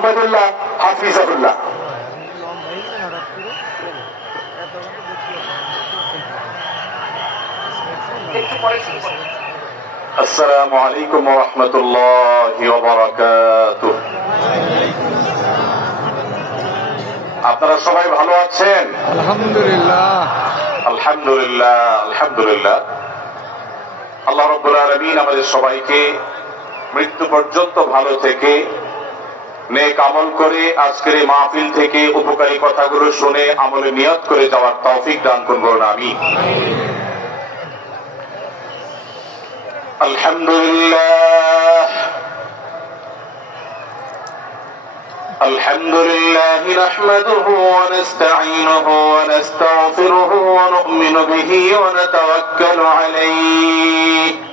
আহমদুল্লাহ হাফিজাহুল্লাহ। আসসালামু আলাইকুম ওয়া রাহমাতুল্লাহি ওয়া বারাকাতুহু। আপনারা সবাই ভালো আছেন? আলহামদুলিল্লাহ আলহামদুলিল্লাহ আলহামদুলিল্লাহ। আল্লাহ রাব্বুল আলামিন আমাদের সবাইকে মৃত্যু পর্যন্ত ভালো থেকে নেক আমল করে আজকের এই মাহফিল থেকে উপকারী কথাগুলো শুনে আমলে নিয়ত করে যাওয়ার তৌফিক দান করুন, আমিন। আলহামদুলিল্লাহ আলহামদুলিল্লাহ নাহমাদুহু ওয়া নাস্তাঈনুহু ওয়া নাস্তাগফিরুহু ওয়া নু'মিনু বিহি ওয়া নাতাওয়াক্কালু আলাইহি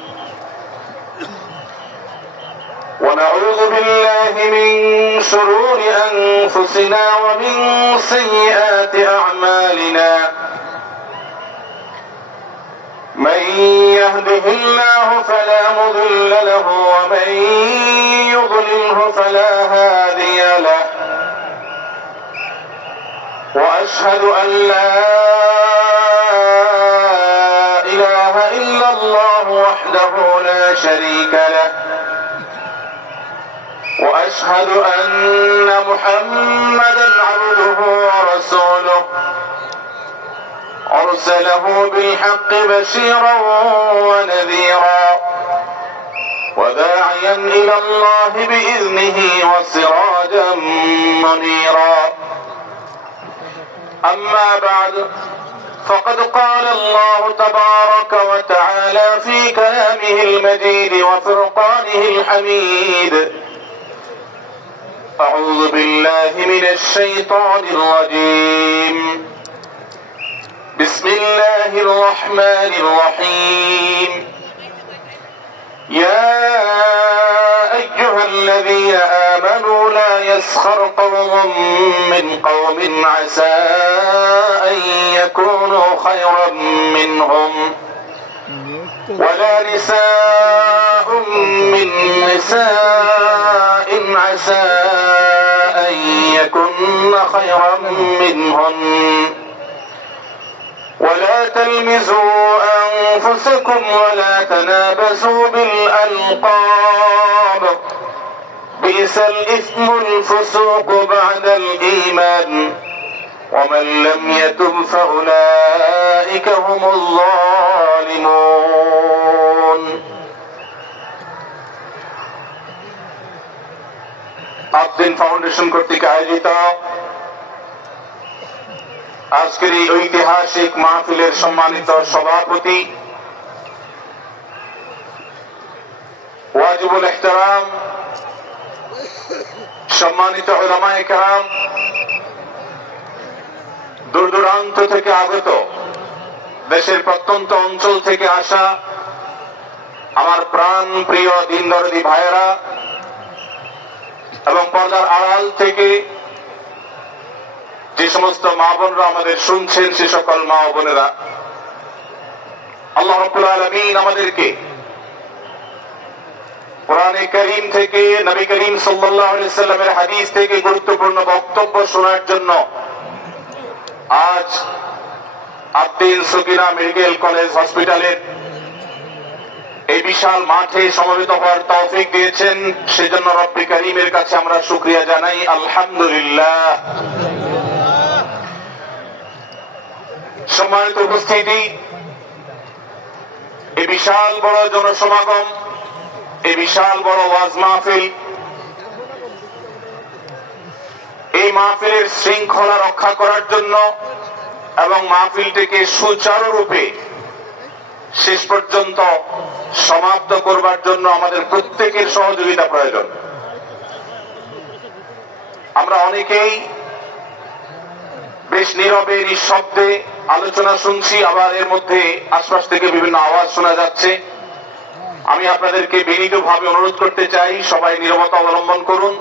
ونعوذ بالله من شرور أنفسنا ومن سيئات أعمالنا من يهده الله فلا مضل له ومن يضلله فلا هادي له وأشهد أن لا إله إلا الله وحده لا شريك له وأشهد أن محمدا عبده ورسوله أرسله بالحق بشيرا ونذيرا وداعيا إلى الله بإذنه وسراجا منيرا أما بعد فقد قال الله تبارك وتعالى في كلامه المجيد وفرقانه الحميد أعوذ بالله من الشيطان الرجيم بسم الله الرحمن الرحيم يا أيها الذين آمنوا لا يسخر قوم من قوم عسى أن يكونوا خيرا منهم ولا نساء من نساء عسى أن يكن خيرا منهن ولا تلمزوا أنفسكم ولا تنابزوا بالألقاب بئس الإثم الفسوق بعد الإيمان ومن لم يتب فأولئك هم الظالمون আবদিন ফাউন্ডেশন কর্তৃক আয়োজিত আজকের এই ঐতিহাসিক মাহফিলের সম্মানিত সভাপতি ওয়াজিবুল ইহতারাম সম্মানিত উলামায়ে কেরাম, দূর দূরান্ত থেকে আগত, দেশের প্রত্যন্ত অঞ্চল থেকে আসা আমার প্রাণ প্রিয় দিন দরদি ভাইয়েরা এবং পর্দার আড়াল থেকে যে সমস্ত মা বোনরা আমাদের শুনছেন, সে সকল মা ও বোনেরা, আল্লাহ রাব্বুল আলামিন আমাদেরকে কোরআনে কারীম থেকে, নবী করিম সাল্লাল্লাহু আলাইহি ওয়াসাল্লামের হাদিস থেকে গুরুত্বপূর্ণ বক্তব্য শোনার জন্য আজ আবদিন সকিনা মেডিকেল কলেজ হসপিটালের এই বিশাল মাঠে সমবেত হওয়ার তৌফিক দিয়েছেন। সেজন্য রব্বে কারীমের কাছে আমরা শুকরিয়া জানাই, আলহামদুলিল্লাহ। সম্মানিত উপস্থিতি, এই বিশাল বড় জনসমাগম, এই বিশাল বড় ওয়াজ মাহফিল, এই মাহফিলের শৃঙ্খলা রক্ষা করার জন্য এবং মাহফিলটিকে সুচারুরূপে শেষ পর্যন্ত সমাপ্ত করবার জন্য আমাদের প্রত্যেকের সহযোগিতা প্রয়োজন। আমরা অনেকেই বেশ নীরবে নিঃশব্দে আলোচনা শুনছি, আবার এর মধ্যে আশপাশ থেকে বিভিন্ন আওয়াজ শোনা যাচ্ছে। আমি আপনাদেরকে বিনীতভাবে অনুরোধ করতে চাই, সবাই নীরবতা অবলম্বন করুন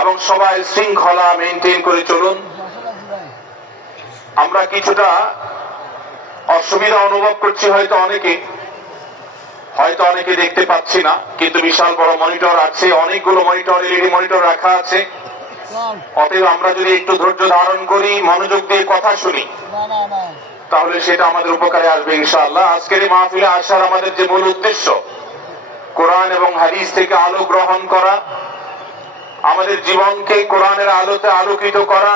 এবং সবাই শৃঙ্খলা মেনটেন করে চলুন। আমরা কিছুটা অসুবিধা অনুভব করছি, হয়তো অনেকে দেখতে পাচ্ছি না, কিন্তু বিশাল বড় মনিটর আছে, অনেকগুলো মনিটর, এলইডি মনিটর রাখা আছে। অতএব আমরা যদি একটু ধৈর্য ধারণ করি, মনোযোগ দিয়ে কথা শুনি, তাহলে সেটা আমাদের উপকারে আসবে ইনশাআল্লাহ। আজকের এই মাহফিলে আসার আমাদের যে মূল উদ্দেশ্য, কোরআন এবং হাদিস থেকে আলো গ্রহণ করা, আমাদের জীবনকে কোরআনের আলোতে আলোকিত করা,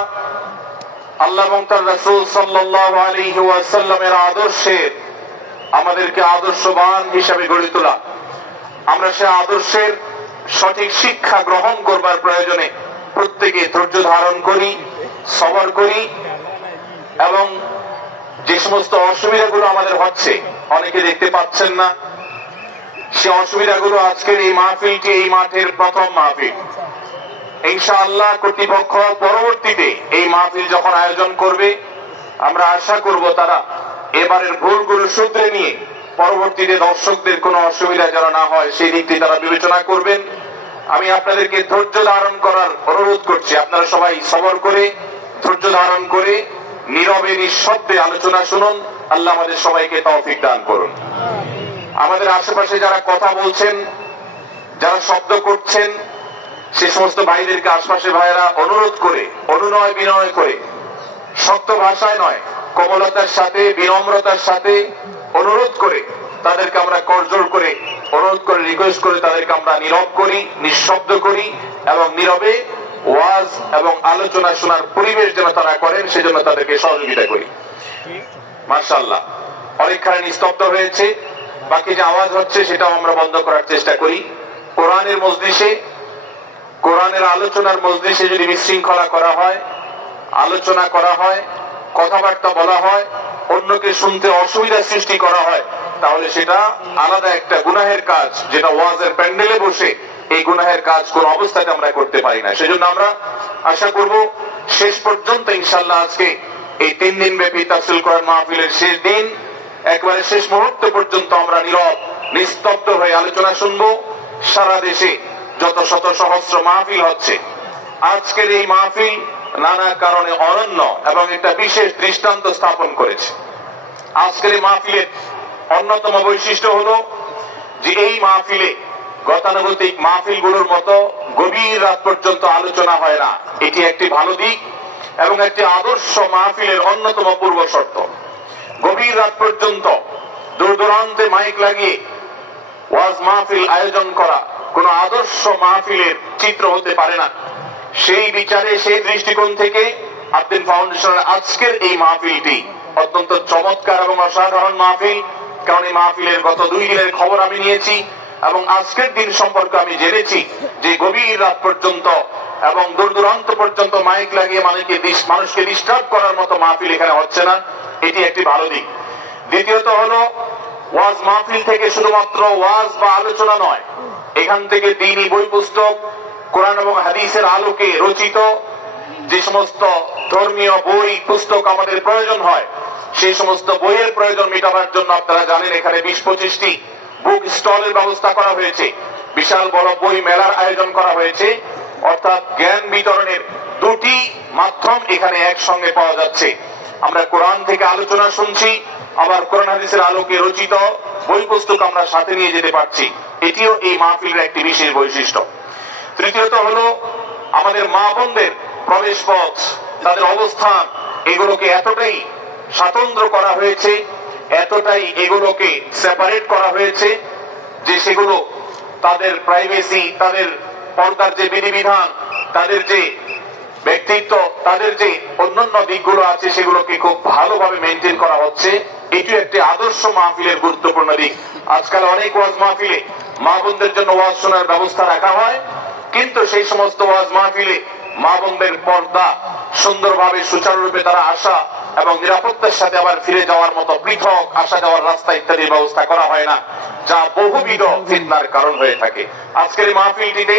আল্লাহ এবং তার রাসূল সাল্লাল্লাহু আলাইহি ওয়াসাল্লামের আদর্শে আমাদেরকে আদর্শবান হিসাবে গড়ে তোলা। আমরা সে আদর্শের সঠিক শিক্ষা গ্রহণ করবার প্রয়োজনে প্রত্যেকে ধৈর্য ধারণ করি, সবর করি, এবং যে সমস্ত অসুবিধাগুলো আমাদের হচ্ছে, অনেকে দেখতে পাচ্ছেন না, সে অসুবিধাগুলো আজকের এই মাহফিলটি, এই মাঠের প্রথম মাহফিল। ইনশাআল্লাহ কর্তৃপক্ষ পরবর্তীতে এই মাহফিল যখন আয়োজন করবে, আমরা আশা করব তারা এবারের ভুলগুলো শুধরে নিয়ে পরবর্তীতে দর্শকদের কোনো অসুবিধা যেন না হয় সেই দিকটি তারা বিবেচনা করবেন। আমি আপনাদেরকে ধৈর্য ধারণ করার অনুরোধ করছি। আপনারা সবাই সবর করে, ধৈর্য ধারণ করে, নীরবে নিঃশব্দে আলোচনা শুনুন। আল্লাহ আমাদের সবাইকে তৌফিক দান করুন। আমাদের আশেপাশে যারা কথা বলছেন, যারা শব্দ করছেন, সে সমস্ত ভাইদেরকে আশপাশের ভাইয়েরা অনুরোধ করে, অনুনয় বিনয় করে, শক্ত ভাষায় নয়, কোমলতার সাথে, বিনম্রতার সাথে অনুরোধ করে তাদেরকে আমরা করজোড় করে, অনুরোধ করে, রিকোয়েস্ট করে তাদেরকে আমরা নীরব করি, নিঃশব্দ করি, এবং নীরবে ওয়াজ এবং আলোচনা শোনার পরিবেশ যেন তারা করেন, সেজন্য তাদেরকে সহযোগিতা করি। মাশাআল্লাহ, অনেকখানি নিস্তব্ধ হয়েছে, বাকি যে আওয়াজ হচ্ছে সেটাও আমরা বন্ধ করার চেষ্টা করি। কোরআনের মজলিসে, কোরআনের আলোচনার মজলিসে যদি বিশৃঙ্খলা করা হয়, আলোচনা করা হয়, কথাবার্তা বলা হয়, অন্যকে শুনতে অসুবিধা সৃষ্টি করা হয়, তাহলে সেটা আলাদা একটা গুনাহের কাজ, যেটা ওয়াজের প্যান্ডেলে বসে এই গুনাহের কাজ কোন অবস্থাতে আমরা করতে পারি না। সেজন্য আমরা আশা করব শেষ পর্যন্ত ইনশাআল্লাহ আজকে এই 3 দিন ব্যাপী তাফসীর কোরআন মাহফিলের শেষ দিন, একবারে শেষ মুহূর্ত পর্যন্ত আমরা নীরব নিস্তব্ধ হয়ে আলোচনা শুনবো। সারা দেশে যত শত সহস্র মাহফিল হচ্ছে, আজকের এই মাহফিল নানা কারণে অনন্য এবং একটা বিশেষ দৃষ্টান্ত স্থাপন করেছে। আজকের এই মাহফিলের অন্যতম বৈশিষ্ট্য হলো যে এই মাহফিলে গতানুগতিক মাহফিলগুলোর মতো গভীর রাত পর্যন্ত আলোচনা হয় না। এটি একটি ভালো দিক এবং একটি আদর্শ মাহফিলের অন্যতম পূর্ব শর্ত। গভীর রাত পর্যন্ত দূর দূরান্তে মাইক লাগিয়ে ওয়াজ মাহফিল আয়োজন করা কোন আদর্শ মাহফিলের চিত্র হতে পারে না। সেই বিচারে, সেই দৃষ্টিকোণ থেকে আব্দিন ফাউন্ডেশনের আজকের এই মাহফিলটি অত্যন্ত চমৎকার এবং অসাধারণ মাহফিল। কারণ এই মাহফিলের গত 2 দিনের খবর আমি নিয়েছি এবং আজকের দিন সম্পর্কে আমি জেনেছি যে গভীর রাত পর্যন্ত এবং দূর দূরান্ত পর্যন্ত মাইক লাগিয়ে মানুষকে ডিস্টার্ব করার মতো মাহফিল এখানে হচ্ছে না। এটি একটি ভালো দিক। দ্বিতীয়ত হলো, ওয়াজ মাহফিল থেকে শুধুমাত্র ওয়াজ বা আলোচনা নয়, এখান থেকে দ্বীনি বই পুস্তক, কোরআন এবং হাদিসের আলোকে রচিত যে সমস্ত ধর্মীয় বই পুস্তক আমাদের প্রয়োজন হয়, সেই সমস্ত বইয়ের প্রয়োজন মেটাবার জন্য আপনারা জানেন এখানে 20-25টি বুক স্টলের ব্যবস্থা করা হয়েছে। বিশাল বড় বই মেলার আয়োজন করা হয়েছে। অর্থাৎ জ্ঞান বিতরণের 2টি মাধ্যম এখানে একসঙ্গে পাওয়া যাচ্ছে। আমরা কোরআন থেকে আলোচনা শুনছি, আবার কোরআন হাদিসের আলোকে রচিত বই পুস্তক আমরা সাথে নিয়ে যেতে পারছি। এটিও এই মাহফিলের একটি বিশেষ বৈশিষ্ট্য। তৃতীয়ত হলো, আমাদের মা বোনদের প্রবেশ পথ, তাদের অবস্থান, এগুলোকে এতটাই স্বতন্ত্র করা হয়েছে, এতটাই এগুলোকে সেপারেট করা হয়েছে যে সেগুলো তাদের প্রাইভেসি, তাদের পর্দার যে বিধিবিধান, তাদের যে ব্যক্তিত্ব, তাদের যে অন্যান্য দিকগুলো আছে সেগুলোকে খুব ভালোভাবে মেনটেন করা হচ্ছে। এটি একটি আদর্শ মাহফিলের গুরুত্বপূর্ণ দিক। আজকাল অনেক ওয়াজ মাহফিলে মা বোনদের জন্য ওয়াজ শোনার ব্যবস্থা রাখা হয়, কিন্তু সেই সমস্ত ওয়াজ মাহফিলে মা বোনদের পর্দা সুন্দরভাবে সুচারুরূপে তারা আসা এবং নিরাপত্তার সাথে আবার ফিরে যাওয়ার মতো পৃথক আসা যাওয়ার রাস্তা ইত্যাদির ব্যবস্থা করা হয় না, যা বহুবিধ ফিতনার কারণ হয়ে থাকে। আজকের এই মাহফিলটিতে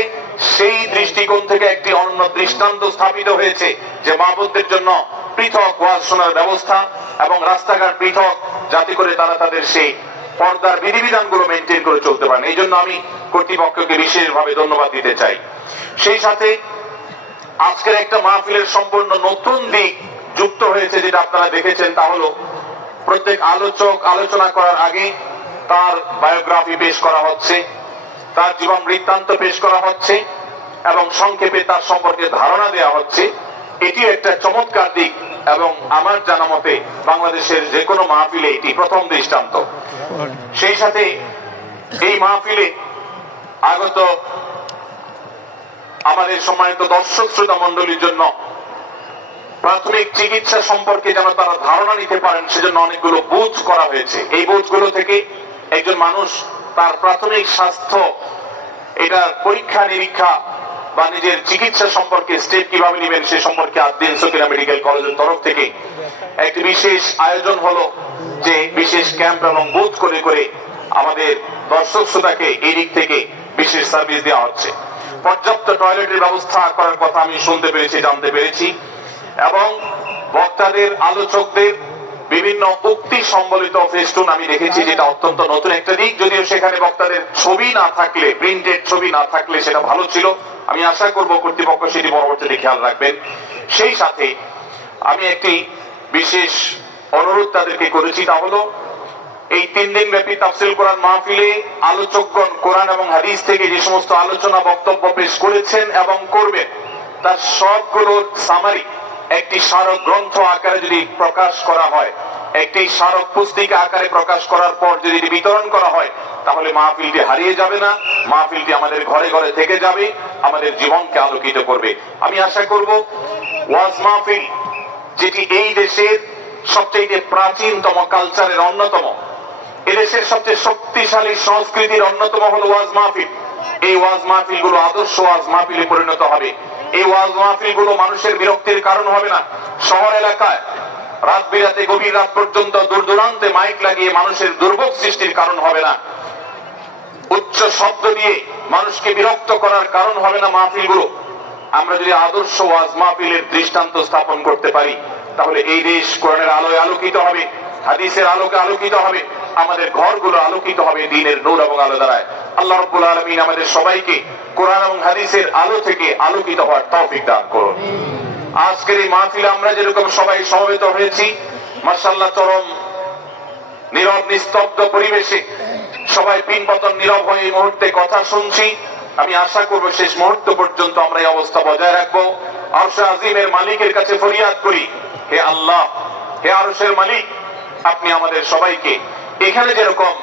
সেই দৃষ্টিকোণ থেকে একটি অন্য দৃষ্টান্ত স্থাপিত হয়েছে যে মা বোনদের জন্য পৃথক ওয়াজ শোনার ব্যবস্থা এবং রাস্তাঘাট পৃথক, যাতে করে তারা তাদের সেই পর্দার বিধিবিধান গুলো মেনটেন করে চলতে পারেন। এই জন্য আমি কর্তৃপক্ষকে বিশেষভাবে ধন্যবাদ দিতে চাই। সেই সাথে আজকের একটা মাহফিলের সম্পূর্ণ নতুন দিক যুক্ত হয়েছে, যেটা আপনারা দেখেছেন, তা হলো প্রত্যেক আলোচক আলোচনা করার আগে তার বায়োগ্রাফি পেশ করা হচ্ছে, তার জীবন বৃত্তান্ত পেশ করা হচ্ছে, এবং সংক্ষেপে তার সম্পর্কে ধারণা দেওয়া হচ্ছে, এটিও একটা চমৎকার দিক এবং আমার জানা মতে বাংলাদেশের যে কোনো মাহফিলে এটি প্রথম দৃষ্টান্ত। সেই সাথে এই মাহফিলে আগত আমাদের সম্মানিত দর্শক শ্রোতা মন্ডলীর জন্য প্রাথমিক চিকিৎসা সম্পর্কে যেন তারা ধারণা নিতে পারেন সেজন্য অনেকগুলো বুথ করা হয়েছে। এই বুথগুলো থেকে একজন মানুষ তার প্রাথমিক স্বাস্থ্য এটা পরীক্ষা নিরীক্ষা বা নিজের চিকিৎসা সম্পর্কে স্টেপ কিভাবে নেবেন সে সম্পর্কে আদ্দিন সকিনা মেডিকেল কলেজের তরফ থেকে একটি বিশেষ আয়োজন হলো, যে বিশেষ ক্যাম্প এবং বুথ করে করে আমাদের দর্শক শ্রোতাকে এই দিক থেকে বিশেষ সার্ভিস দেওয়া হচ্ছে। পর্যাপ্ত টয়লেটের ব্যবস্থা করার কথা আমি শুনতে পেরেছি, জানতে পেরেছি, এবং বক্তাদের আলোচকদের বিভিন্ন উক্তি সম্বলিত ফেস্টুন আমি দেখেছি, যেটা অত্যন্ত নতুন একটা দিক। যদিও সেখানে বক্তাদের ছবি না থাকলে, প্রিন্টেড ছবি না থাকলে সেটা ভালো ছিল। আমি আশা করব কর্তৃপক্ষ সেটি পরবর্তীতে খেয়াল রাখবেন। সেই সাথে আমি একটি বিশেষ অনুরোধ তাদেরকে করেছি, তা হলো এই 3 দিন ব্যাপী তাফসীর কোরআন মাহফিলে আলোচকগণ কোরআন এবং হাদিস থেকে যে সমস্ত আলোচনা বক্তব্য পেশ করেছেন এবং করবেন তার সবগুলোর সামারি একটি স্মারক গ্রন্থ আকারে যদি প্রকাশ করা হয়, একটি স্মারক পুস্তিকা আকারে প্রকাশ করার পর যদি বিতরণ করা হয়, তাহলে মাহফিলটি হারিয়ে যাবে না, মাহফিলটি আমাদের ঘরে ঘরে থেকে যাবে, আমাদের জীবনকে আলোকিত করবে। আমি আশা করব ওয়াজ মাহফিল, যেটি এই দেশের সবচেয়ে প্রাচীনতম কালচারের অন্যতম, এদেশের সবচেয়ে শক্তিশালী সংস্কৃতির অন্যতম হলো ওয়াজ মাহফিল। এই ওয়াজ মাহফিল গুলো আদর্শ ওয়াজ মাহফিলে পরিণত হবে। এই ওয়াজ মাহফিল গুলো মানুষের বিরক্তির কারণ হবে না। শহর এলাকায় রাত বিরাতে গভীর রাত পর্যন্ত দূর দূরান্তে মাইক লাগিয়ে মানুষের দুর্ভোগ সৃষ্টির কারণ হবে না। উচ্চ শব্দ দিয়ে মানুষকে বিরক্ত করার কারণ হবে না মাহফিল গুলো। আমরা যদি আদর্শ ওয়াজ মাহফিলের দৃষ্টান্ত স্থাপন করতে পারি, তাহলে এই দেশ কোরআনের আলোয় আলোকিত হবে, হাদিসের আলোকে আলোকিত হবে, আমাদের ঘরগুলো আলোকিত হবে দ্বীনের নূর এবং আলো দ্বারায়। আল্লাহ রাব্বুল আলামিন আমাদের সবাইকে কোরআন এবং হাদিসের আলো থেকে আলোকিত হওয়ার তৌফিক দান করুন। আজকের এই মাহফিলে আমরা যেরকম সবাই সমবেত হয়েছি, মাশাআল্লাহ চরম নীরব নিস্তব্ধ পরিবেশে সবাই পিনপতন নীরব হয়ে এই মুহূর্তে কথা শুনছি। আমি আশা করব শেষ মুহূর্ত পর্যন্ত আমরা এই অবস্থা বজায় রাখবো। আরশে আজিমের মালিকের কাছে ফরিয়াদ করি, হে আল্লাহ, হে আরশের মালিক, আপনি আমাদের সবাইকে এখানে যেরকম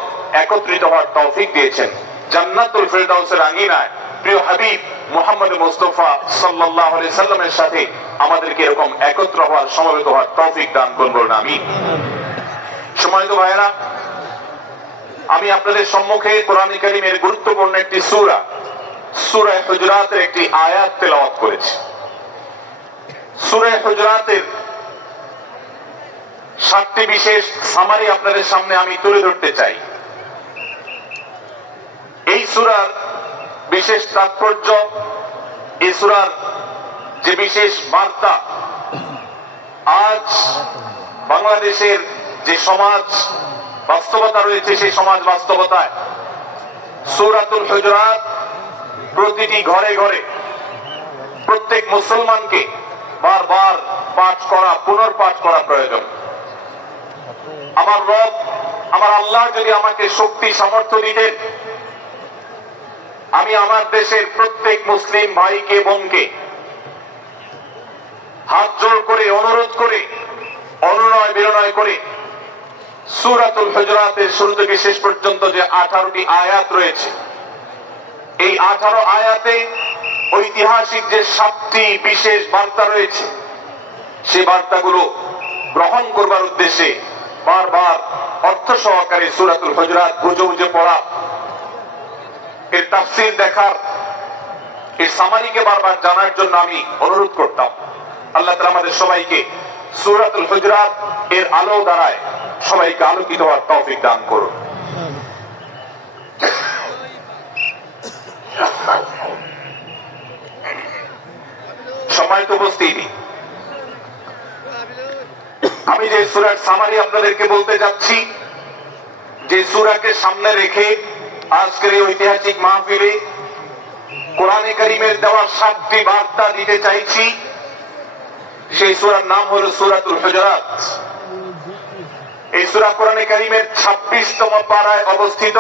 একত্রিত হওয়ার তৌফিক দিয়েছেন, জান্নাতুল ফেরদাউসের আঙিনায় প্রিয় হাবিব মুহাম্মদ মুস্তাফা সাল্লাল্লাহু আলাইহি সাল্লামের সাথে আমাদেরকে এরকম একত্র হওয়ার, সমবেত হওয়ার তৌফিক দান করুন, আমিন। সম্মানিত ভাইয়েরা, আমি আপনাদের সম্মুখে কোরআনে কারীমের গুরুত্বপূর্ণ একটি সূরা, সূরা হুজুরাতের একটি আয়াত তেলাওয়াত করেছি। সূরা হুজুরাতের 7টি বিশেষ সামারি আপনাদের সামনে আমি তুলে ধরতে চাই। এই সূরার বিশেষ তাৎপর্য, এই সূরার যে বিশেষ বার্তা, আজ বাংলাদেশের যে সমাজ বাস্তবতা রয়েছে, সেই সমাজ বাস্তবতায় সূরাতুল হুজুরাত প্রতিটি ঘরে ঘরে প্রত্যেক মুসলমানকে বারবার পাঠ করা, পুনর্পাঠ করা প্রয়োজন। আমার রব, আমার আল্লাহ যদি আমাকে শক্তি সামর্থ্য দিতেন, আমি আমার দেশের প্রত্যেক মুসলিম ভাইকে বোনকে হাত জোড় করে, অনুরোধ করে, অনুনয় বিনয় করে সূরাতুল হুজুরাতের শুরু থেকে শেষ পর্যন্ত যে 18টি আয়াত রয়েছে, এই 18 আয়াতে ঐতিহাসিক যে 7টি বিশেষ বার্তা রয়েছে, সেই বার্তাগুলো গ্রহণ করবার উদ্দেশ্যে বারবার অর্থ সহকারে সূরাতুল হুজুরাত বুঝে বুঝে পড়া, এর তাফসীর দেখার, এর সামারিকে বারবার জানার জন্য আমি অনুরোধ করতাম। আল্লাহ তাআলা আমাদের সবাইকে সূরাতুল হুজুরাত এর আলো দ্বারায় সবাইকে আলোকিত হওয়ার তৌফিক দান করুন। সম্মানিত উপস্থিতি, আমি যে সূরার সামারি আপনাদেরকে বলতে যাচ্ছি, যে সূরাকে সামনে রেখে আজকের এই ঐতিহাসিক মাহফিলে কোরআনে কারীমের দেওয়া 7টি বার্তা দিতে চাইছি, সেই সূরার নাম হলো সূরাতুল হুজুরাত। এই সূরা কোরআনে কারীমের 26তম পারায় অবস্থিত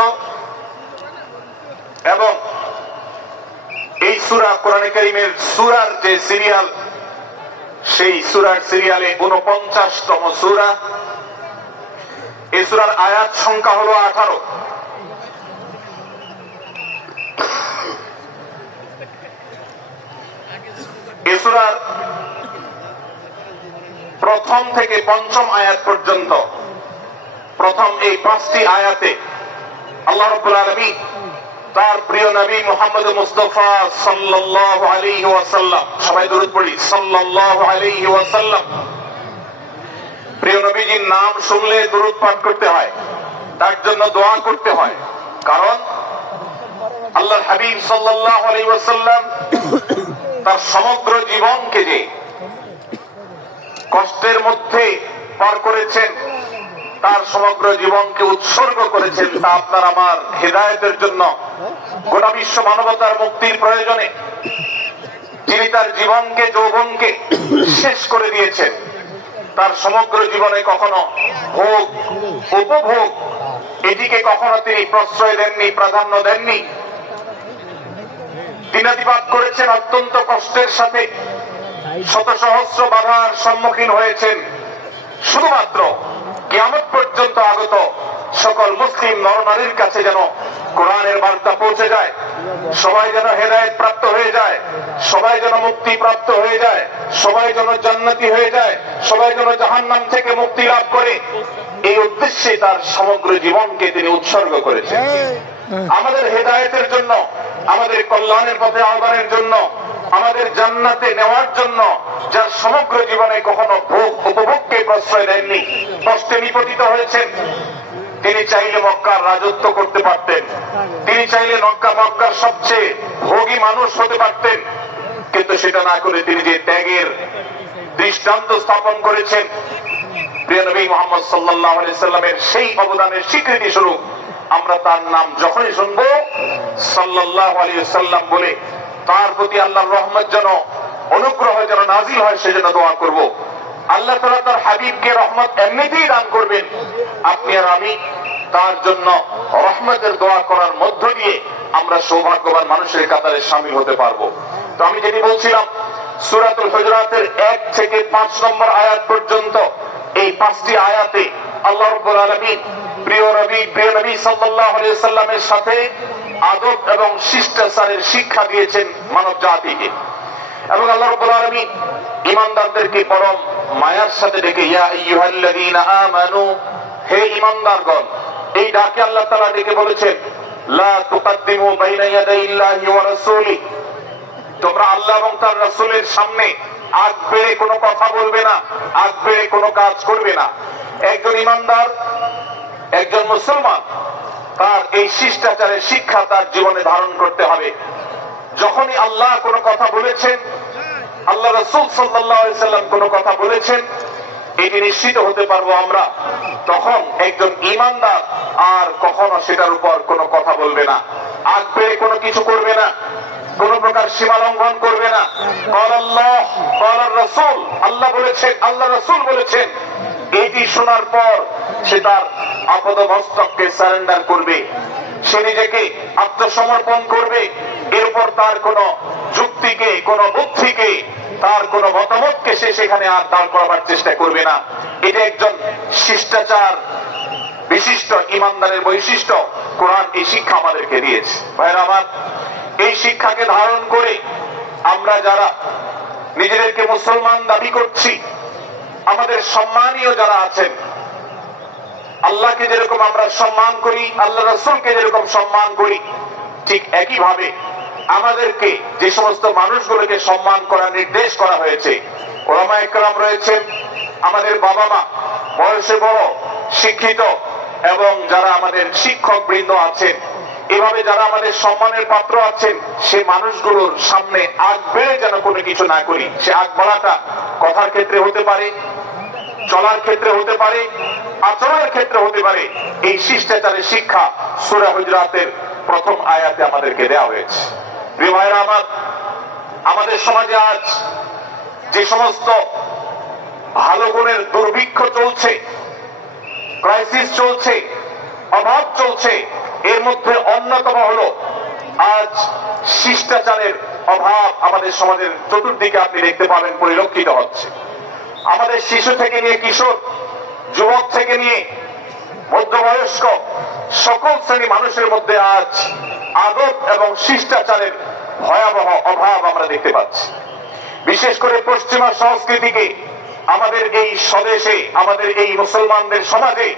এবং এই সূরা কোরআনে কারীমের সূরার যে সিরিয়াল, সেই সূরার সিরিয়ালে 49তম সূরা। এই সূরার আয়াত সংখ্যা হলো 18। এই সূরার প্রথম থেকে পঞ্চম আয়াত পর্যন্ত, প্রথম এই 5টি আয়াতে আল্লাহ রাব্বুল আলামিন তার প্রিয় নবী মুহাম্মদ মুস্তাফা সাল্লাল্লাহু আলাইহি ওয়াসাল্লাম, সবাই দরুদ পড়ি, সাল্লাল্লাহু আলাইহি ওয়াসাল্লাম, প্রিয় নবীজির নাম শুনলে দরুদ পাঠ করতে হয়, তার জন্য দোয়া করতে হয়। কারণ আল্লাহর হাবিব সাল্লাল্লাহু আলাইহি ওয়াসাল্লাম তার সমগ্র জীবনকে যে কষ্টের মধ্যে পার করেছেন, তার সমগ্র জীবনকে উৎসর্গ করেছেন, তা আপনার আমার হেদায়েতের জন্য, গোটা বিশ্ব মানবতার মুক্তির প্রয়োজনে। যিনি তার জীবনকে, যৌবনকে শেষ করে দিয়েছেন, তার সমগ্র জীবনে কখনো ভোগ, উপভোগ এটিকে কখনো তিনি প্রশ্রয় দেননি, প্রাধান্য দেননি। দিনাতিপাত করেছেন অত্যন্ত কষ্টের সাথে, শত সহস্র বাধার সম্মুখীন হয়েছেন। শুধুমাত্র কিয়ামত পর্যন্ত আগত সকল মুসলিম নরনারীর কাছে যেন কোরআনের বার্তা পৌঁছে যায়, সবাই যেন হেদায়েত প্রাপ্ত হয়ে যায়, সবাই যেন মুক্তি প্রাপ্ত হয়ে যায়, সবাই যেন জান্নাতি হয়ে যায়, সবাই যেন জাহান্নাম থেকে মুক্তি লাভ করে, এই উদ্দেশ্যে তার সমগ্র জীবনকে তিনি উৎসর্গ করেছেন। আমাদের হেদায়েতের জন্য, আমাদের কল্যাণের পথে আহ্বানের জন্য, আমাদের জান্নাতে নেওয়ার জন্য, যার সমগ্র জীবনে কখনো ভোগ উপভোগকে প্রশ্রয় দেননি, কষ্টে নিপতিত হয়েছেন। তিনি চাইলে মক্কার রাজত্ব করতে পারতেন, তিনি চাইলে মক্কার সবচেয়ে ভোগী মানুষ হতে পারতেন, কিন্তু সেটা না করে তিনি যে ত্যাগের দৃষ্টান্ত স্থাপন করেছেন, প্রিয় নবী মুহাম্মদ সাল্লাল্লাহু আলাইহি সাল্লামের সেই অবদানের স্বীকৃতি স্বরূপ আমরা তার নাম যখনই শুনবো সাল্লাল্লাহু আলাইহি সাল্লাম বলে তার প্রতি আল্লাহর রহমত যেন, অনুগ্রহ যেন নাজিল হয়, সেজন্য দোয়া করব। আল্লাহ তাআলা তার হাবিবকে রহমত এমনিতেই দান করবেন, আপনি আর আমি তার জন্য রহমতের দোয়া করার মধ্য দিয়ে আমরা সৌভাগ্যবান মানুষের কাতারে শামিল হতে পারবো। তো আমি যেটি বলছিলাম, সূরাতুল হুজুরাতের 1 থেকে 5 নম্বর আয়াত পর্যন্ত এই 5টি আয়াতে আল্লাহ রাব্বুল আলামিন প্রিয় নবী সাল্লাল্লাহু আলাইহি সাল্লামের সাথে আদব এবং শিষ্টাচারের শিক্ষা দিয়েছেন মানব জাতিকে। এবং আল্লাহ রাব্বুল আলামিন ঈমানদারদেরকে পরম মায়ার সাথে ডেকে, ইয়া আইয়ুহাল্লাযীনা আমানু, হে ঈমানদারগণ, এই ডাকে আল্লাহ তাআলা ডেকে বলেছেন, লা তুকাদ্দিমু বাইনা ইয়াদাইল্লাহি ওয়া রাসূলি, তোমরা আল্লাহ এবং তার রাসূলের সামনে আগ বেড়ে কোনো কথা বলবে না, আগ বেড়ে কোনো কাজ করবে না। একজন ঈমানদার, একজন মুসলমান, তার এই শিষ্টাচারের শিক্ষা তার জীবনে ধারণ করতে হবে। যখনই আল্লাহ কোনো কথা বলেছেন, আল্লাহ রাসূল সাল্লাল্লাহু আলাইহি সাল্লাম কোনো কথা বলেছেন, এটি নিশ্চিত হতে পারবো আমরা, তখন একজন ঈমানদার আর কখনো সেটার উপর কোনো কথা বলবে না, আগ বেড়ে কোনো কিছু করবে না, কোন প্রকার সীমা লঙ্ঘন করবে না। আল্লাহ, রাসূল, আল্লাহ বলেছেন, আল্লাহ রাসূল বলেছেন, এটি শোনার পর সে তার আপাদমস্তককে সারেন্ডার করবে, সে নিজেকে আত্মসমর্পণ করবে। এরপর তার কোন যুক্তিকে, কোন বুদ্ধিকে, তার কোন মতামতকে সে সেখানে আর দাঁড় করাবার চেষ্টা করবে না। এটা একজন শিষ্টাচার বিশিষ্ট ঈমানদারের বৈশিষ্ট্য। কোরআন এই শিক্ষা আমাদেরকে দিয়েছে। ভাইরা আমার, এই শিক্ষাকে ধারণ করে আমরা যারা নিজেদেরকে মুসলমান দাবি করছি, আমাদের সম্মানীয় যারা আছেন, আল্লাহকে যেরকম আমরা সম্মান করি, আল্লাহ রাসূলকে যেরকম সম্মান করি, ঠিক একইভাবে আমাদেরকে যে সমস্ত মানুষগুলোকে সম্মান করার নির্দেশ করা হয়েছে, উলামায়ে কেরাম রয়েছেন, আমাদের বাবা মা, বয়সে বড়, শিক্ষিত, এবং যারা আমাদের শিক্ষক বৃন্দ আছেন, এভাবে যারা আমাদের সম্মানের পাত্র আছেন, সে মানুষগুলোর সামনে আগ বেড়ে যেন কোনো কিছু না করি। সে আগ বাড়াটা কথার ক্ষেত্রে হতে পারে, চলার ক্ষেত্রে হতে পারে, আচরণের ক্ষেত্রে হতে পারে। এই শিষ্টাচারের শিক্ষা সূরা হুজুরাতের প্রথম আয়াতে আমাদেরকে দেওয়া হয়েছে। প্রিয় ভাইরা আমার, আমাদের সমাজে আজ যে সমস্ত ভালো গুণের দুর্ভিক্ষ চলছে, ক্রাইসিস চলছে, অভাব চলছে, এর মধ্যে অন্যতম হলো আজ শিষ্টাচারের অভাব আমাদের সমাজের চতুর্দিকে আপনি দেখতে পাবেন পরিলক্ষিত হচ্ছে। আমাদের শিশু থেকে নিয়ে কিশোর, যুবক থেকে নিয়ে মধ্যবয়স্ক সকল শ্রেণী মানুষের মধ্যে আজ আদব এবং শিষ্টাচারের ভয়াবহ অভাব আমরা দেখতে পাচ্ছি। বিশেষ করে পশ্চিমা সংস্কৃতিকে আমাদের এই স্বদেশে, আমাদের এই মুসলমানদের সমাজে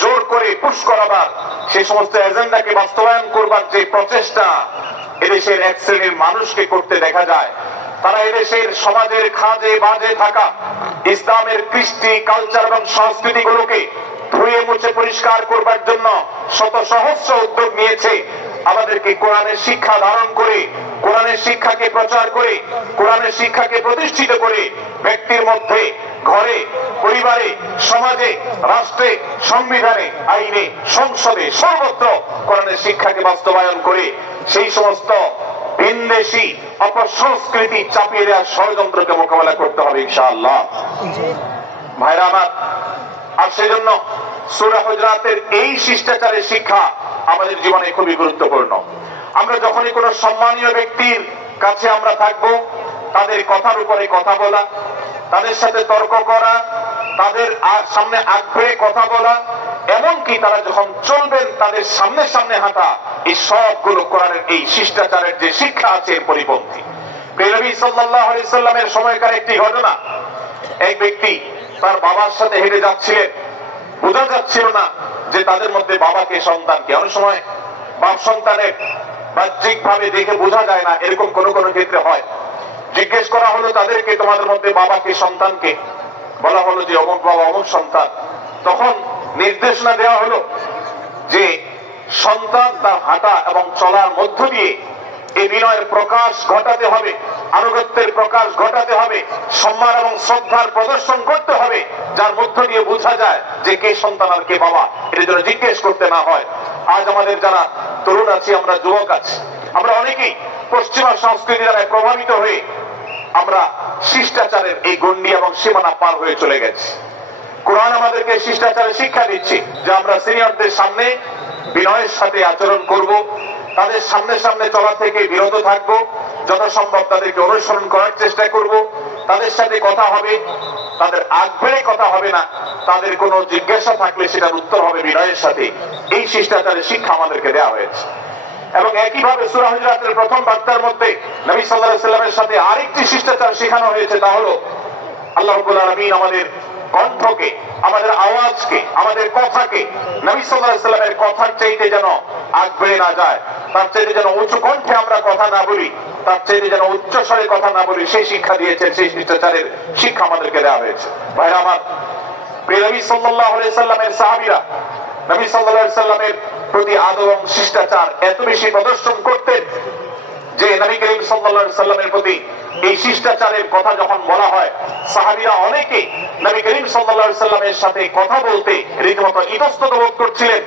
জোর করে পুশ করাবার, সেই সমস্ত এজেন্ডাকে বাস্তবায়ন করবার যে প্রচেষ্টা এদেশের এক শ্রেণীর মানুষকে করতে দেখা যায়, তারা এদেশের সমাজের খাজে বাজে থাকা ইসলামের কৃষ্টি, কালচার এবং সংস্কৃতিগুলোকে ধুয়ে মুছে পরিষ্কার করবার জন্য শত সহস্র উদ্যোগ নিয়েছে। আমাদেরকে কোরআনের শিক্ষা ধারণ করে, কোরআনের শিক্ষাকে প্রচার করে, কোরআনের শিক্ষাকে প্রতিষ্ঠিত করে ব্যক্তির মধ্যে, ঘরে, পরিবারে, সমাজে, রাষ্ট্রে, সংবিধানে, আইনে, সংসদে সর্বত্র কোরআনের শিক্ষাকে বাস্তবায়ন করে সেই সমস্ত ভিনদেশী অপসংস্কৃতি চাপিয়ে দেওয়ার ষড়যন্ত্রকে মোকাবেলা করতে হবে ইনশাআল্লাহ। ভাইরা আমার, আর সেজন্য সূরা হুজরাতের এই শিষ্টাচারের শিক্ষা আমাদের জীবনে খুবই গুরুত্বপূর্ণ। আমরা যখনই কোনো সম্মানীয় ব্যক্তির কাছে আমরা থাকবো, তাদের কথার উপরে কথা বলা, তাদের সাথে তর্ক করা, তাদের সামনে আগ্রহে কথা বলা, এমনকি তারা যখন চলবেন তাদের সামনে সামনে হাঁটা, এই সবগুলো কোরআনের এই শিষ্টাচারের যে শিক্ষা আছে এর পরিপন্থী। নবী সাল্লাল্লাহু আলাইহি সাল্লামের সময়কার একটি ঘটনা, এক ব্যক্তি তার বাবার সাথে হেঁটে যাচ্ছিলেন, বোঝা যাচ্ছিল না যে তাদের মধ্যে বাবাকে সন্তানকে। অনেক সময় বাপ সন্তানের বাহ্যিক ভাবে দেখে বোঝা যায় না, এরকম কোন কোন ক্ষেত্রে হয়। জিজ্ঞেস করা হলো তাদেরকে, তোমাদের মধ্যে বাবাকে সন্তানকে? বলা হলো যে অমুক বাবা অমুক সন্তান। তখন নির্দেশনা দেওয়া হলো যে সন্তান তার হাঁটা এবং চলার মধ্য দিয়ে এই বিনয়ের প্রকাশ ঘটাতে হবে, আনুগত্যের প্রকাশ ঘটাতে হবে, সম্মান এবং শ্রদ্ধার প্রদর্শন করতে হবে, যার মধ্য দিয়ে বোঝা যায় যে কে সন্তান আর কে বাবা, এটা যেন জিজ্ঞেস করতে না হয়। আজ আমাদের যারা তরুণ আছি, আমরা যুবক আছি, আমরা অনেকেই পশ্চিমা সংস্কৃতি দ্বারা প্রভাবিত হয়ে আমরা শিষ্টাচারের এই গণ্ডি এবং সীমানা পার হয়ে চলে গেছি। কোরআন আমাদেরকে শিষ্টাচারের শিক্ষা দিচ্ছে যে আমরা সিনিয়রদের সামনে বিনয়ের সাথে আচরণ করব, তাদের সামনে সামনে চলা থেকে বিরত থাকবো, যথাসম্ভব তাদেরকে অনুসরণ করার চেষ্টা করব, তাদের সাথে কথা হবে, তাদের আগ্রহে কথা হবে না, তাদের কোনো জিজ্ঞাসা থাকলে সেটার উত্তর হবে বিনয়ের সাথে। এই শিষ্টাচারের শিক্ষা আমাদেরকে দেওয়া হয়েছে। এবং একইভাবে সূরা হুজরাতের প্রথম বার্তার মধ্যে নবী সাল্লাল্লাহু আলাইহি সাল্লামের সাথে আরেকটি শিষ্টাচার শেখানো হয়েছে, তা হলো আল্লাহ রাব্বুল আলামিন আমাদের কণ্ঠকে, আমাদের আওয়াজকে, আমাদের কথাকে নবী সাল্লাল্লাহু আলাইহি সাল্লামের কথার চাইতে যেন আগ্রহে না যায়, তার চাইতে যেন উচ্চ কণ্ঠে আমরা কথা না বলি, তার চাইতে যেন উচ্চ স্বরে কথা না বলি, সেই শিক্ষা দিয়েছেন, সেই শিষ্টাচারের শিক্ষা আমাদেরকে দেওয়া হয়েছে। ভাইরা আমার, প্রিয় নবী সাল্লাল্লাহু আলাইহি সাল্লামের সাহাবীরা নবী সাল্লাল্লাহু আলাইহি সাল্লামের প্রতি আদব এবং শিষ্টাচার এত বেশি প্রদর্শন করতেন যে নবী করিম সাল্লাল্লাহু আলাইহি সাল্লামের প্রতি এই শিষ্টাচারের কথা যখন বলা হয়, সাহাবীরা অনেকে নবী করিম সাল্লাল্লাহু আলাইহি সাল্লামের সাথে কথা বলতে রীতিমতো ইতস্তত বোধ করছিলেন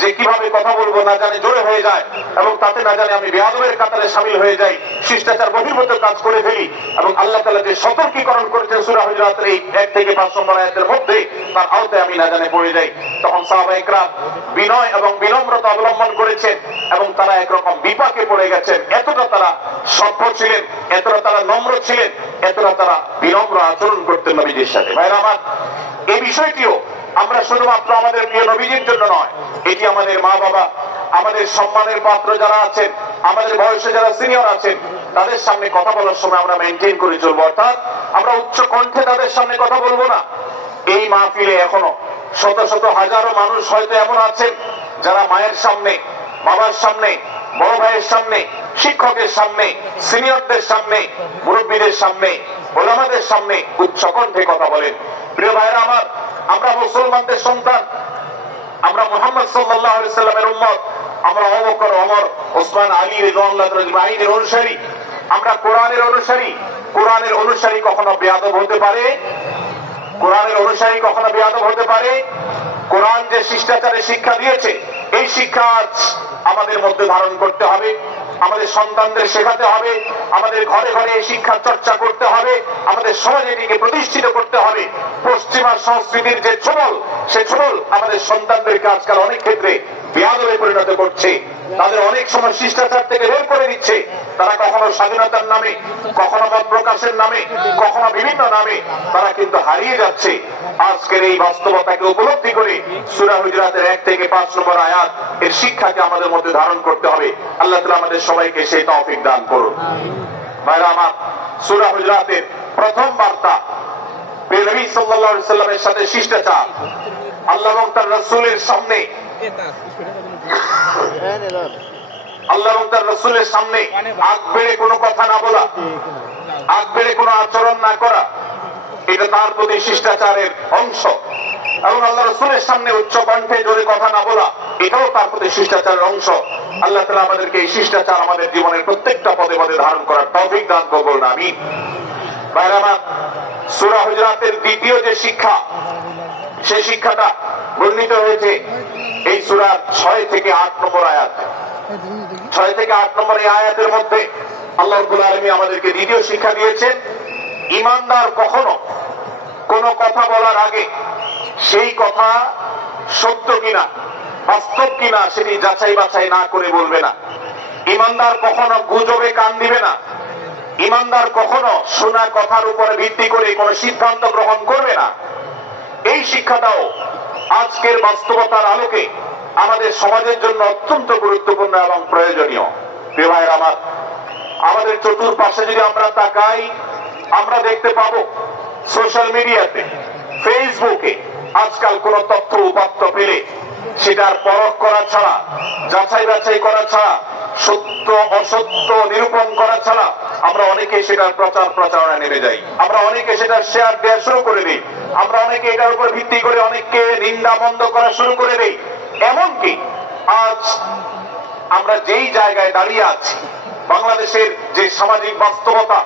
যে কিভাবে কথা বলবো, না জানে জোরে হয়ে যায় এবং তাতে না জানে আমি বেয়াদবের কাতারে শামিল হয়ে যাই, শিষ্টাচার বহির্ভূত কাজ করে ফেলি। এবং আল্লাহ তাআলা যে সতর্কীকরণ করেছেন সূরা হুজরাতের এই 1 থেকে 5 নম্বর আয়াতের মধ্যে, তার আওতায় আমি না জানে পড়ে যাই। তখন সাহাবায়ে কেরাম বিনয় এবং বিনম্রতা অবলম্বন করেছেন এবং তারা একরকম বিপাকে পড়ে গেছেন। এতটা তারা সভ্য ছিলেন, এতটা তারা নম্র ছিলেন, এতটা তারা বিনম্র আচরণ করতেন নবীজির সাথে। ভাইরা আমার, এই বিষয়টিও আমরা শুধুমাত্র আমাদের প্রিয় নবীজির জন্য নয়, এটি আমাদের মা বাবা, আমাদের সম্মানের পাত্র যারা আছেন, আমাদের বয়সে যারা সিনিয়র আছেন, তাদের সামনে কথা বলার সময় আমরা মেনটেন করে চলবো। অর্থাৎ আমরা উচ্চ কণ্ঠে তাদের সামনে কথা বলবো না। এই মাহফিলে এখনো শত শত হাজারো মানুষ হয়তো এমন আছেন যারা মায়ের সামনে, বাবার সামনে, বড় ভাইয়ের সামনে, শিক্ষকের সামনে, সিনিয়রদের সামনে, মুরব্বীদের সামনে, ওলামাদের সামনে উচ্চ কণ্ঠে কথা বলেন। প্রিয় ভাইরা আমার, আমরা মুসলমানদের সন্তান, আমরা মুহাম্মদ সাল্লাল্লাহু আলাইহি সাল্লামের উম্মত, আমরা আবু বকর, ওমর, ওসমান, আলী রাদিয়াল্লাহু আনহুর অনুসারী, আমরা কোরআনের অনুসারী। কোরআনের অনুসারী কখনো বেয়াদব হতে পারে? কোরআনের অনুসারী কখনো বেয়াদব হতে পারে? কোরআন যে শিষ্টাচারের শিক্ষা দিয়েছে এই শিক্ষা আজ আমাদের মধ্যে ধারণ করতে হবে, আমাদের সন্তানদের শেখাতে হবে, আমাদের ঘরে ঘরে এই শিক্ষা চর্চা করতে হবে, আমাদের সমাজে এটিকে প্রতিষ্ঠিত করতে হবে। পশ্চিমা সংস্কৃতির যে ছোবল, সে ছোবল আমাদের সন্তানদেরকে আজকাল অনেক ক্ষেত্রে বেয়াদবে পরিণত করছে, তাদের অনেক সময় শিষ্টাচার থেকে বের করে দিচ্ছে। তারা কখনো স্বাধীনতার নামে, কখনো মত প্রকাশের নামে, কখনো বিভিন্ন নামে তারা কিন্তু হারিয়ে যাচ্ছে। আজকের এই বাস্তবতাকে উপলব্ধি করে সূরা হুজুরাতের 1 থেকে 5 নম্বর আয়াত এর শিক্ষাকে আমাদের মধ্যে ধারণ করতে হবে। আল্লাহ তাআলা আমাদের সবাইকে সেই তৌফিক দান করুন। ভাইরা আমার, সূরা হুজুরাতের প্রথম বার্তা নবী সাল্লাল্লাহু আলাইহি সাল্লামের সাথে শিষ্টাচার। আল্লাহ এবং তার রাসূলের সামনে আগ বেড়ে কোনো কথা না বলা, আগ বেড়ে কোনো আচরণ না করা, এটা তার প্রতি শিষ্টাচারের অংশ। এবং আল্লাহ রাসূলের সামনে উচ্চ কণ্ঠে জোরে কথা না বলা, এটাও তার প্রতি শিষ্টাচারের অংশ। আল্লাহ তাআলা আমাদেরকে এই শিষ্টাচার আমাদের জীবনের প্রত্যেকটা পদে পদে ধারণ করার তৌফিক দান করুন, আমিন। ভাইরা আমার, সূরা হুজুরাতের দ্বিতীয় যে শিক্ষা, সেই শিক্ষাটা বর্ণিত হয়েছে এই সূরার 6 থেকে 8 নম্বর আয়াত। 6 থেকে 8 নম্বর এই আয়াতের মধ্যে আল্লাহ রাব্বুল আলামিন আমাদেরকে দ্বিতীয় শিক্ষা দিয়েছেন, ঈমানদার কখনো কোনো কথা বলার আগে সেই কথা সত্য কিনা, বাস্তব কিনা সেটি যাচাই বাছাই না করে বলবে না। ঈমানদার কখনো গুজবে কান দিবে না। ঈমানদার কখনো শোনা কথার উপরে ভিত্তি করে কোনো সিদ্ধান্ত গ্রহণ করবে না। এই শিক্ষাটাও আজকের বাস্তবতার আলোকে আমাদের সমাজের জন্য অত্যন্ত গুরুত্বপূর্ণ এবং প্রয়োজনীয়। প্রিয় ভাইরা আমার, আমাদের চতুর্পাশে যদি আমরা তাকাই, আমরা দেখতে পাবো সোশ্যাল মিডিয়াতে, ফেসবুকে আজকাল কোন তথ্য উপাত্ত পেলে সেটার পরখ করা ছাড়া, যাচাই বাছাই করা ছাড়া, সত্য অসত্য নিরূপণ করা ছাড়া আমরা অনেকে সেটার প্রচার প্রচারণা নেমে যাই। আমরা অনেকে সেটার শেয়ার দেওয়া শুরু করে দিই। আমরা অনেকে এটার উপর ভিত্তি করে অনেককে নিন্দা মন্দ করা শুরু করে দিই। এমনকি আজ আমরা যেই জায়গায় দাঁড়িয়ে আছি, বাংলাদেশের যে সামাজিক বাস্তবতা,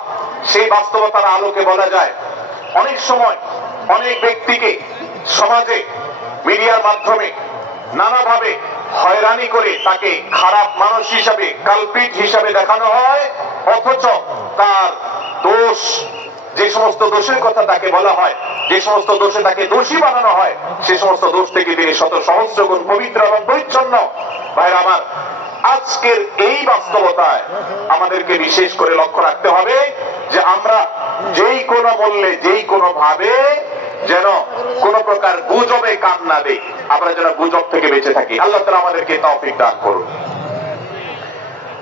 সেই বাস্তবতার আলোকে বলা যায় অনেক সময় অনেক ব্যক্তিকে সমাজে মিডিয়ার মাধ্যমে নানাভাবে হয়রানি করে তাকে খারাপ মানুষ হিসাবে, কালপিট হিসাবে দেখানো হয়, অথচ তার দোষ, যে সমস্ত দোষের কথা তাকে বলা হয়, যে সমস্ত দোষে তাকে দোষী বানানো হয়, সে সমস্ত দোষ থেকে তিনি শত সহস্র গুণ পবিত্র এবং পরিচ্ছন্ন। ভাইরা আমার, আজকের এই বাস্তবতায় আমাদেরকে বিশেষ করে লক্ষ্য রাখতে হবে যে আমরা যেই কোনো মূল্যে, যেই কোনো ভাবে যেন কোন প্রকার গুজবে কান না দেই, আমরা যেন গুজব থেকে বেঁচে থাকি। আল্লাহ তাআলা আমাদেরকে তৌফিক দান করুন।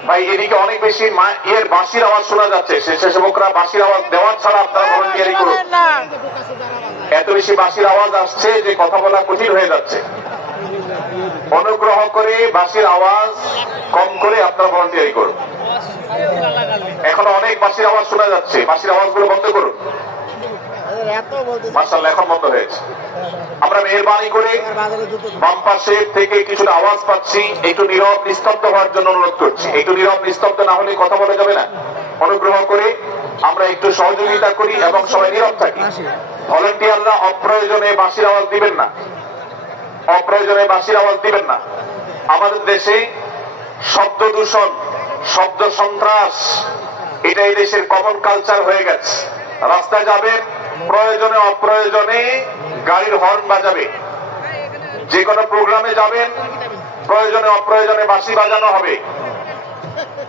ভাই, এদিকে অনেক বেশি এর বাঁশির আওয়াজ শোনা যাচ্ছে। স্বেচ্ছাসেবকরা বাঁশির আওয়াজ দেওয়ার ছাড়া আপনারা ভলান্টিয়ারি করুন। এত বেশি বাঁশির আওয়াজ আসছে যে কথা বলা কঠিন হয়ে যাচ্ছে। অনুগ্রহ করে বাঁশির আওয়াজ কম করে আপনারা ভলান্টিয়ারি করুন। এখনো অনেক বাঁশির আওয়াজ শোনা যাচ্ছে, বাঁশির আওয়াজগুলো বন্ধ করুন। মাশাআল্লাহ, এখন বন্ধ হয়েছে। আমরা মেহেরবানি করে বাম পাশে থেকে কিছুটা আওয়াজ পাচ্ছি, একটু নীরব নিস্তব্ধ হওয়ার জন্য অনুরোধ করছি। একটু নীরব নিস্তব্ধ না হলে কথা বলা যাবে না। অনুগ্রহ করে আমরা একটু সহযোগিতা করি এবং সবাই নীরব থাকি। ভলান্টিয়াররা অপ্রয়োজনে বাঁশির আওয়াজ দিবেন না, অপ্রয়োজনে বাঁশির আওয়াজ দিবেন না। আমাদের দেশে শব্দ দূষণ, শব্দ সন্ত্রাস, এটা এই দেশের কমন কালচার হয়ে গেছে। রাস্তায় যাবেন, প্রয়োজনে অপ্রয়োজনে গাড়ির হর্ন বাজাবে। যে কোনো প্রোগ্রামে যাবেন, প্রয়োজনে অপ্রয়োজনে বাঁশি বাজানো হবে।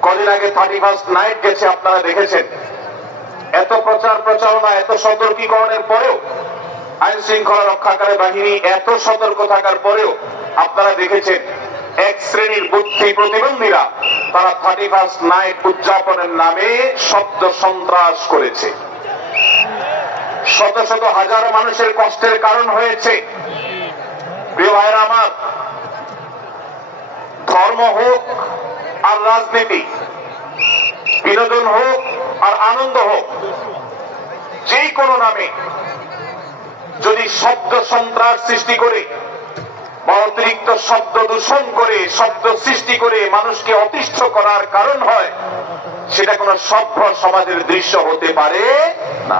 কদিন আগে 31st নাইট গেছে, আপনারা দেখেছেন। এত প্রচার প্রচারণা, এত সতর্কীকরণের পরেও, আইন শৃঙ্খলা রক্ষাকারী বাহিনী এত সতর্ক থাকার পরেও আপনারা দেখেছেন এক শ্রেণীর বুদ্ধি প্রতিবন্ধীরা তারা 31st নাইট উদযাপনের নামে শব্দ সন্ত্রাস করেছে। শত শত হাজার মানুষের কষ্টের কারণ হয়েছে। প্রিয় ভাইরা আমার, ধর্ম হোক আর রাজনীতি, বিনোদন হোক আর আনন্দ হোক, যেই কোনো নামে যদি শব্দ সন্ত্রাস সৃষ্টি করে বা অতিরিক্ত শব্দ দূষণ করে, শব্দ সৃষ্টি করে মানুষকে অতিষ্ঠ করার কারণ হয়, সেটা কোন সভ্য সমাজের দৃশ্য হতে পারে না।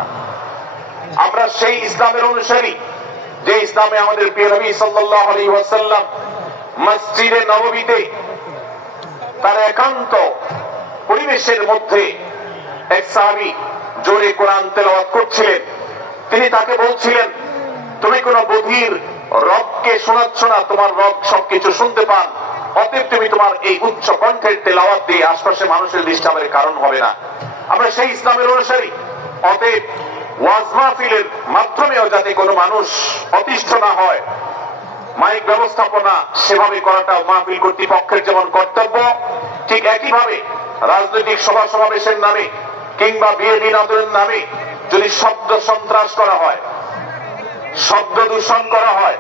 আমরা সেই ইসলামের অনুসারী যে ইসলামে আমাদের প্রিয় নবী সাল্লাল্লাহু আলাইহি ওয়াসাল্লাম মসজিদে নববীতে তার একান্ত পরিবেশের মধ্যে এক সাহাবী জোরে কোরআন তেলাওয়াত করছিলেন। তিনি তাকে বলছিলেন, তুমি কোন বধির রবকে শোনাচ্ছ না, তোমার রব সবকিছু শুনতে পান, অতএব তুমি তোমার এই উচ্চ কণ্ঠের তেলাওয়াত দিয়ে আশপাশে মানুষের ডিস্টার্বের কারণ হবে না। আমরা সেই ইসলামের অনুসারী, অতএব ওয়াজ মাহফিলের মাধ্যমেও যাতে কোনো মানুষ অতিষ্ঠ না হয়, মাইক ব্যবস্থাপনা সেভাবে করাটাও মাহফিল কর্তৃপক্ষের যেমন কর্তব্য, ঠিক একইভাবে রাজনৈতিক সভা সমাবেশের নামে কিংবা বিয়ে বিনোদনের নামে যদি শব্দ সন্ত্রাস করা হয়, শব্দ দূষণ করা হয়,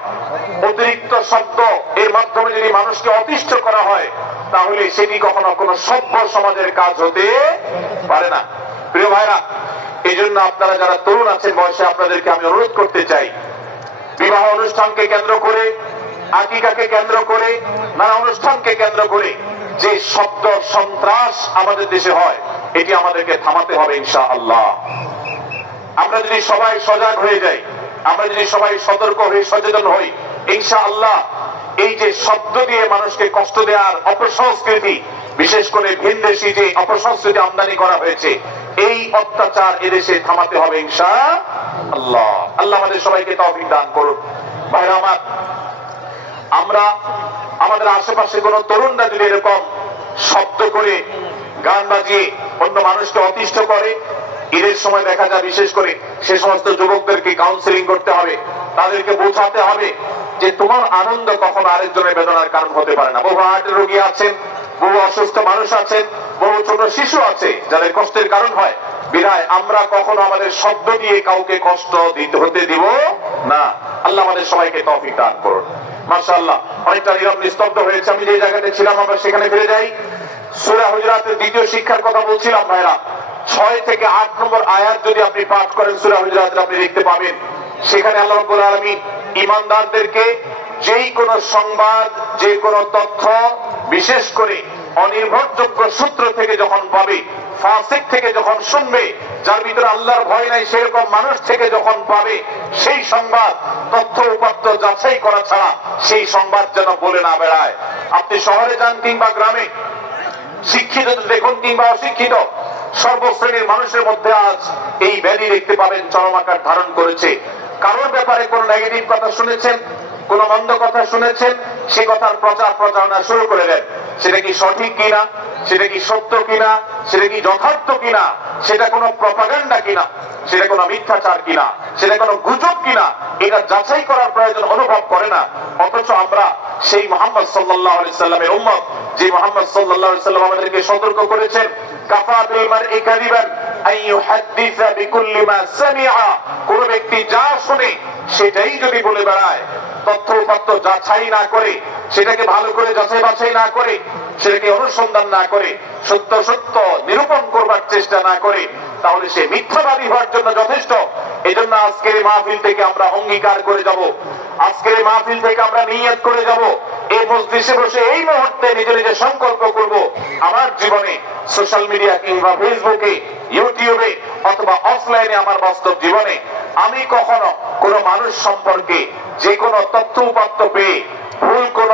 অতিরিক্ত শব্দ এর মাধ্যমে যদি মানুষকে অতিষ্ঠ করা হয়, তাহলে সেটি কখনো কোনো সভ্য সমাজের কাজ হতে পারে না। প্রিয় ভাইরা, এই জন্য আপনারা যারা তরুণ আছেন বয়সে, আপনাদেরকে আমি অনুরোধ করতে চাই, বিবাহ অনুষ্ঠানকে কেন্দ্র করে, আকিকাকে কেন্দ্র করে, নানা অনুষ্ঠানকে কেন্দ্র করে যে শব্দ সন্ত্রাস আমাদের দেশে হয়, এটি আমাদেরকে থামাতে হবে ইনশাআল্লাহ। আমরা যদি সবাই সজাগ হয়ে যাই, আমরা যদি সবাই সতর্ক হয়ে সচেতন হই, ইনশাআল্লাহ এই যে শব্দ দিয়ে মানুষকে কষ্ট দেওয়ার অপসংস্কৃতি, বিশেষ করে ভিনদেশী যে অপসংস্কৃতি আমদানি করা হয়েছে, এই অত্যাচার এদেশে থামাতে হবে ইনশাআল্লাহ। আল্লাহ আমাদের সবাইকে তৌফিক দান করুন। ভাইরা আমার, আমরা আমাদের আশেপাশে কোন তরুণরা যদি এরকম শব্দ করে গান বাজিয়ে অন্য মানুষকে অতিষ্ঠ করে, ঈদের সময় দেখা যায় বিশেষ করে সে সমস্ত যুবকদেরকে কাউন্সিলিং করতে হবে, তাদেরকে বোঝাতে হবে যে তোমার আনন্দ কখনো আরেকজনের বেদনার কারণ হতে পারে না। বহু হার্টের রোগী আছেন, বহু অসুস্থ মানুষ আছেন, বহু ছোট শিশু আছে যাদের কষ্টের কারণ হয়। বিধায় আমরা কখনো আমাদের শব্দ দিয়ে কাউকে কষ্ট হতে দিব না। আল্লাহ আমাদের সবাইকে তৌফিক দান করুন। মাশাআল্লাহ, অনেকটা নীরব নিস্তব্ধ হয়েছে। আমি যে জায়গাতে ছিলাম আমরা সেখানে ফিরে যাই। সূরা হুজুরাতের দ্বিতীয় শিক্ষার কথা বলছিলাম ভাইরা। 6 থেকে 8 নম্বর আয়াত যদি আপনি পাঠ করেন সূরা হুজুরাতে, আপনি দেখতে পাবেন সেখানে আল্লাহ রাব্বুল আলামিন ঈমানদারদেরকে যেই কোন সংবাদ, যে কোন তথ্য, বিশেষ করে অনির্ভরযোগ্য সূত্র থেকে যখন পাবে, ফাসিক থেকে যখন শুনবে, যার ভিতরে আল্লাহর ভয় নাই সেরকম মানুষ থেকে যখন পাবে, সেই সংবাদ তথ্য উপাত্ত যাচাই করা ছাড়া সেই সংবাদ যেন বলে না বেড়ায়। আপনি শহরে যান কিংবা গ্রামে, শিক্ষিত দেখুন কিংবা অশিক্ষিত, সর্বশ্রেণীর মানুষের মধ্যে আজ এই ব্যাধি দেখতে পাবেন চরম আকার ধারণ করেছে। কারোর ব্যাপারে কোন নেগেটিভ কথা শুনেছেন, কোন মন্দ কথা শুনেছেন, সে কথার প্রচার প্রচারণা শুরু করে দেন। সেটা কি সঠিক কিনা, সেটা কি সত্য কিনা, সেটা কি যথার্থ কিনা, সেটা কোনো প্রপাগান্ডা কিনা, সেটা কোনো মিথ্যাচার কিনা, সেটা কোনো গুজব কিনা, এটা যাচাই করার প্রয়োজন অনুভব করে না। অথচ আমরা সেই মুহাম্মদ সাল্লাল্লাহু আলাইহি সাল্লামের উম্মত, যে মুহাম্মদ সাল্লাল্লাহু আলাইহি সাল্লাম আমাদেরকে সতর্ক করেছেন, কাফা বিল মারই কাযিবান আন ইউহাদ্দিসা বিকুল্লি মা সামিআ, কোন ব্যক্তি যা শুনে সেটাই যদি বলে বেড়ায়, তথ্য উপাত্ত যাচাই না করে, সেটাকে ভালো করে যাচাই বাছাই না করে, সেটাকে অনুসন্ধান না করে, সত্য সত্য নিরূপণ করবার চেষ্টা না করে, তাহলে সে মিথ্যাবাদী হওয়ার জন্য যথেষ্ট। এই জন্য আজকের এই মাহফিল থেকে আমরা অঙ্গীকার করে যাব, আজকের এই মাহফিল থেকে আমরা নিয়ত করে যাব, এই মজলিসে বসে এই মুহূর্তে নিজে নিজে সংকল্প করব, আমার জীবনে সোশ্যাল মিডিয়া কিংবা ফেসবুকে, ইউটিউবে অথবা অফলাইনে, আমার বাস্তব জীবনে আমি কখনো কোন মানুষ সম্পর্কে যে কোনো তথ্য উপাত্ত পেয়ে ভুল কোন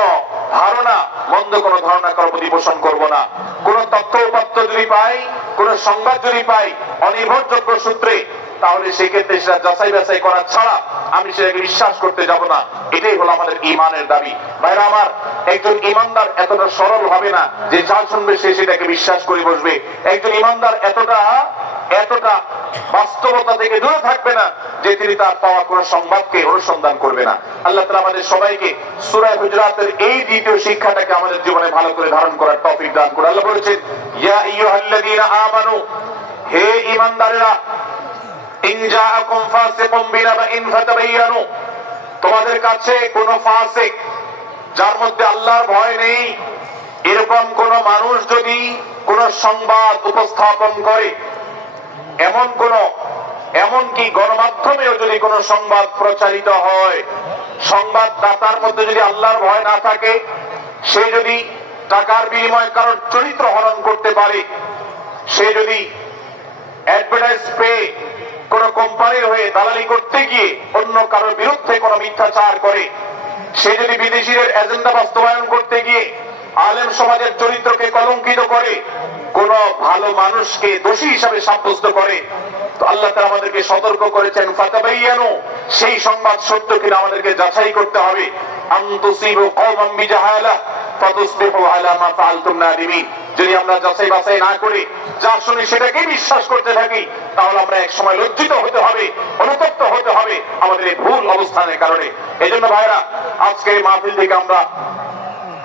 ধারণা, মন্দ কোন ধারণা করার প্রতি পোষণ করব না। কোন তথ্য উপাত্ত যদি পাই, কোন সংবাদ যদি পাই অনির্ভরযোগ্য সূত্রে, তাহলে সেক্ষেত্রে সেটা যাচাই বাছাই করা ছাড়া আমি সেটাকে বিশ্বাস করতে যাব না। এটাই হলো আমাদের ঈমানের দাবি। ভাইরা আমার, একজন ঈমানদার এতটা সরল হবে না যে যা শুনবে সে সেটাকে বিশ্বাস করে বসবে। একজন ঈমানদার এতটা বাস্তবতা থেকে দূরে থাকবে না যে তিনি তার পাওয়া কোন সংবাদকে অনুসন্ধান করবে না। আল্লাহ তাআলা আমাদের সবাইকে সূরা হুজুরাতের এই দ্বিতীয় শিক্ষাটাকে আমাদের জীবনে ভালো করে ধারণ করার তৌফিক দান করুন। আল্লাহ বলেছেন, ইয়া আইয়ুহাল্লাযীনা আমানু, হে ঈমানদারেরা, ইন জাআকুম ফাসিকুম বিনাবাইন ফাতাবায়ানু, তোমাদের কাছে কোন ফাসিক, যার মধ্যে আল্লাহর ভয় নেই, এরকম কোন মানুষ যদি কোন সংবাদ উপস্থাপন করে, এমনকি গণমাধ্যমেও যদি কোন সংবাদ প্রচারিত হয়, সংবাদদাতার মধ্যে যদি আল্লাহর ভয় না থাকে, সে যদি টাকার বিনিময়ে কারোর চরিত্র হরণ করতে পারে, সে যদি অ্যাডভার্টাইজ পেয়ে কোন কোম্পানির হয়ে দালালি করতে গিয়ে অন্য কারোর বিরুদ্ধে কোন মিথ্যাচার করে, সে যদি বিদেশিদের এজেন্ডা বাস্তবায়ন করতে গিয়ে আলেম সমাজের চরিত্রকে কলঙ্কিত করে, কোন ভালো মানুষকে দোষী হিসাবে সাব্যস্ত করে, তো আল্লাহ তাআলা আমাদেরকে সতর্ক করেছেন, ফাতাবায়ানু, সেই সংবাদ সত্য কিনা আমাদেরকে যাচাই করতে হবে। আন তুসিবু কওমান বিজাহালাহ ফাতুসবিহু আলা মা ফাআলতুম নাদিমিন। যদি আমরা যাচাই বাছাই না করে যা শুনি সেটাকে বিশ্বাস করতে থাকি, তাহলে আমরা এক সময় লজ্জিত হতে হবে, অনুতপ্ত হতে হবে আমাদের এই ভুল অবস্থানের কারণে। এজন্য ভাইরা, আজকে এই মাহফিল থেকে আমরা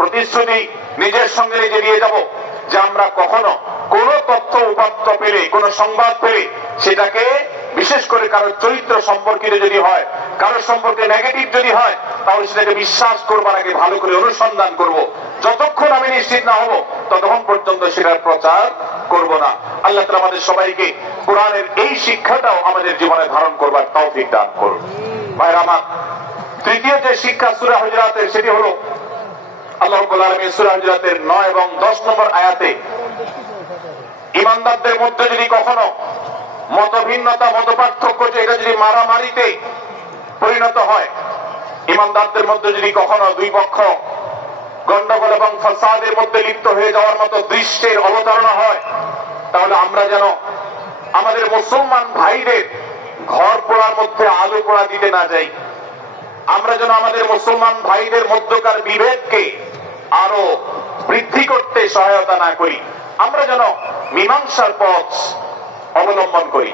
প্রতিশ্রুতি নিজের সঙ্গে নিজে দিয়ে যাব যে আমরা কখনো কোন তথ্য উপাত্ত পেলে, কোন সংবাদ পেলে, সেটাকে বিশেষ করে কারোর চরিত্র সম্পর্কিত যদি হয়, কারোর সম্পর্কে নেগেটিভ যদি হয়, তাহলে সেটাকে বিশ্বাস করবার আগে ভালো করে অনুসন্ধান করব। যতক্ষণ আমি নিশ্চিত না হব ততক্ষণ পর্যন্ত সেটার প্রচার করব না। আল্লাহ তাআলা আমাদের সবাইকে কোরআনের এই শিক্ষাটাও আমাদের জীবনে ধারণ করবার তৌফিক দান করুন। ভাইরা আমার, তৃতীয় যে শিক্ষা সূরা হুজুরাতের, সেটি হলো আল্লাহ রাব্বুল আলামিন সূরা হুজুরাতের 9 এবং 10 নম্বর আয়াতে ঈমানদারদের মধ্যে যদি কখনো মতভিন্নতা, মতপার্থক্য, এটা যদি মারামারিতে পরিণত হয়, ঈমানদারদের মধ্যে যদি কখনো দুই পক্ষ গন্ডগোল এবং ফাসাদের মধ্যে লিপ্ত হয়ে যাওয়ার মতো দৃশ্যের অবতারণা হয়, তাহলে আমরা যেন আমাদের মুসলমান ভাইদের ঘর পোড়ার মধ্যে আলো পোড়া দিতে না যাই। আমরা যেন আমাদের মুসলমান ভাইদের মধ্যকার বিভেদকে আরো বৃদ্ধি করতে সহায়তা না করি। আমরা যেন মীমাংসার পথ অবলম্বন করি।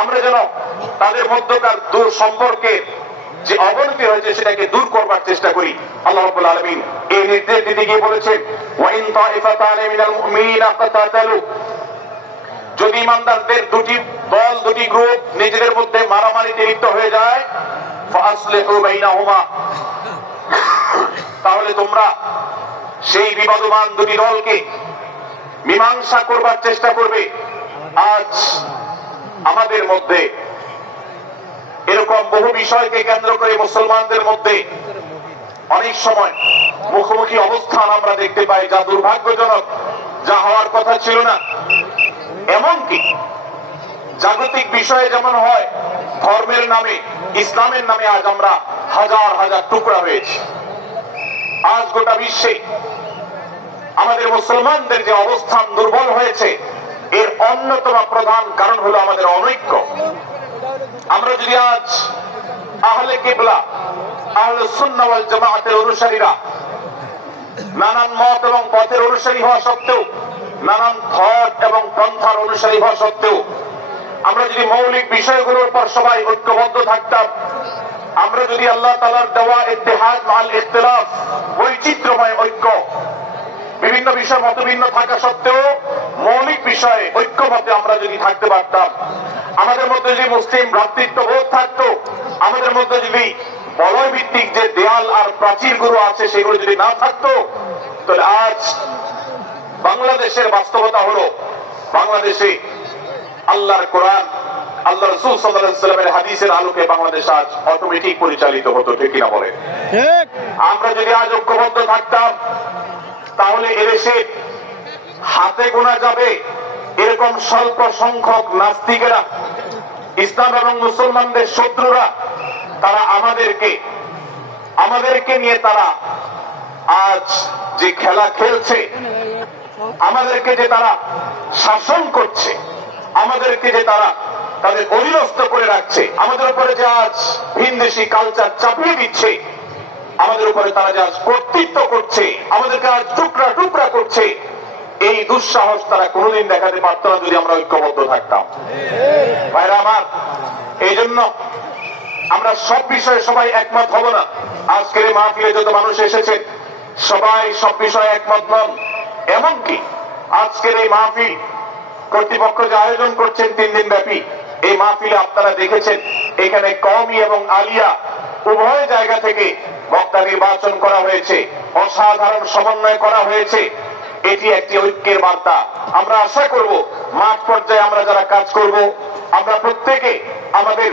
আমরা যেন তাদের মধ্যকার দূর সম্পর্কে যে অবনতি হয়েছে সেটাকে দূর করবার চেষ্টা করি। আল্লাহ রাব্বুল আলামিন এই নির্দেশ দিতে গিয়ে বলেছেন, ওয়া ইন তাইফাতানি মিনাল মুমিনিনা ইকতাতালু, যদি ঈমানদারদের দুটি দল, দুটি গ্রুপ নিজেদের মধ্যে মারামারিতে লিপ্ত হয়ে যায়, ফাসলিহু বাইনাহুমা, তাহলে তোমরা সেই বিবাদমান দুটি দলকে মীমাংসা করবার চেষ্টা করবে। আজ আমাদের মধ্যে এরকম বহু বিষয়কে কেন্দ্র করে মুসলমানদের মধ্যে অনেক সময় মুখোমুখি অবস্থান আমরা দেখতে পাই, যা দুর্ভাগ্যজনক, যা হওয়ার কথা ছিল না। এমনকি জাগতিক বিষয়ে যেমন হয়, ধর্মের নামে, ইসলামের নামে আজ আমরা হাজার হাজার টুকরা হয়েছি। আজ গোটা বিশ্বে আমাদের মুসলমানদের যে অবস্থান দুর্বল হয়েছে, এর অন্যতম প্রধান কারণ হলো আমাদের অনৈক্য। আমরা যদি আজ আহলে কিবলা, আহলে সুন্নাহ ওয়াল জামাআতের অনুসারীরা নানান মত এবং পথের অনুসারী হওয়া সত্ত্বেও, নানান থট এবং পন্থার অনুসারী হওয়া সত্ত্বেও, আমরা যদি মৌলিক বিষয়গুলোর উপর সবাই ঐক্যবদ্ধ থাকতাম, আমরা যদি আল্লাহ তাআলার দেওয়া ইত্তেহাদ মাল ইখতিলাফ, বৈচিত্র্যময় ঐক্য, বিভিন্ন বিষয় মতভিন্ন থাকা সত্ত্বেও মৌলিক বিষয়ে ঐক্যবদ্ধ আমরা যদি থাকতে পারতাম, আমাদের মধ্যে যদি মুসলিম ভ্রাতৃত্ববোধ থাকতো, আমাদের মধ্যে যদি বলয় ভিত্তিক যে দেয়াল আর প্রাচীর গুলো আছে সেগুলো যদি না থাকতো, তাহলে আজ বাংলাদেশের বাস্তবতা হলো, বাংলাদেশে আল্লাহর কোরআন, আল্লাহ রাসূল সাল্লাল্লাহু আলাইহি ওয়াসাল্লামের হাদিসের আলোকে বাংলাদেশ আজ অটোমেটিক পরিচালিত হতো। ঠিক কিনা বলে? আমরা যদি আজ ঐক্যবদ্ধ থাকতাম, তাহলে এদেশে হাতে গোনা যাবে এরকম স্বল্প সংখ্যক নাস্তিকেরা, ইসলাম এবং মুসলমানদের শত্রুরা, তারা আমাদেরকে নিয়ে তারা আজ যে খেলা খেলছে, আমাদেরকে যে তারা শাসন করছে, আমাদেরকে যে তারা তাদের অধীনস্থ করে রাখছে, আমাদের উপরে যে আজ ভিনদেশী কালচার চাপিয়ে দিচ্ছে, আমাদের উপরে তারা যে আজ কর্তৃত্ব করছে, আমাদেরকে আজ টুকরা টুকরা করছে, এই দুঃসাহস তারা কোনোদিন দেখাতে পারত না যদি আমরা ঐক্যবদ্ধ থাকতাম। ভাইরা আমার, এই জন্য আমরা সব বিষয়ে সবাই একমত হব না। আজকের এই মাহফিলে যত মানুষ এসেছে সবাই সব বিষয়ে একমত নন। এমনকি আজকের এই মাহফিল কর্তৃপক্ষ যে আয়োজন করছেন 3 দিন ব্যাপী, এই মাহফিলে আপনারা দেখেছেন এখানে কওমি এবং আলিয়া উভয় জায়গা থেকে বক্তা নির্বাচন করা হয়েছে, অসাধারণ সমন্বয় করা হয়েছে। এটি একটি ঐক্যের বার্তা। আমরা আশা করব মাঠ পর্যায়ে আমরা যারা কাজ করব, আমরা প্রত্যেকে আমাদের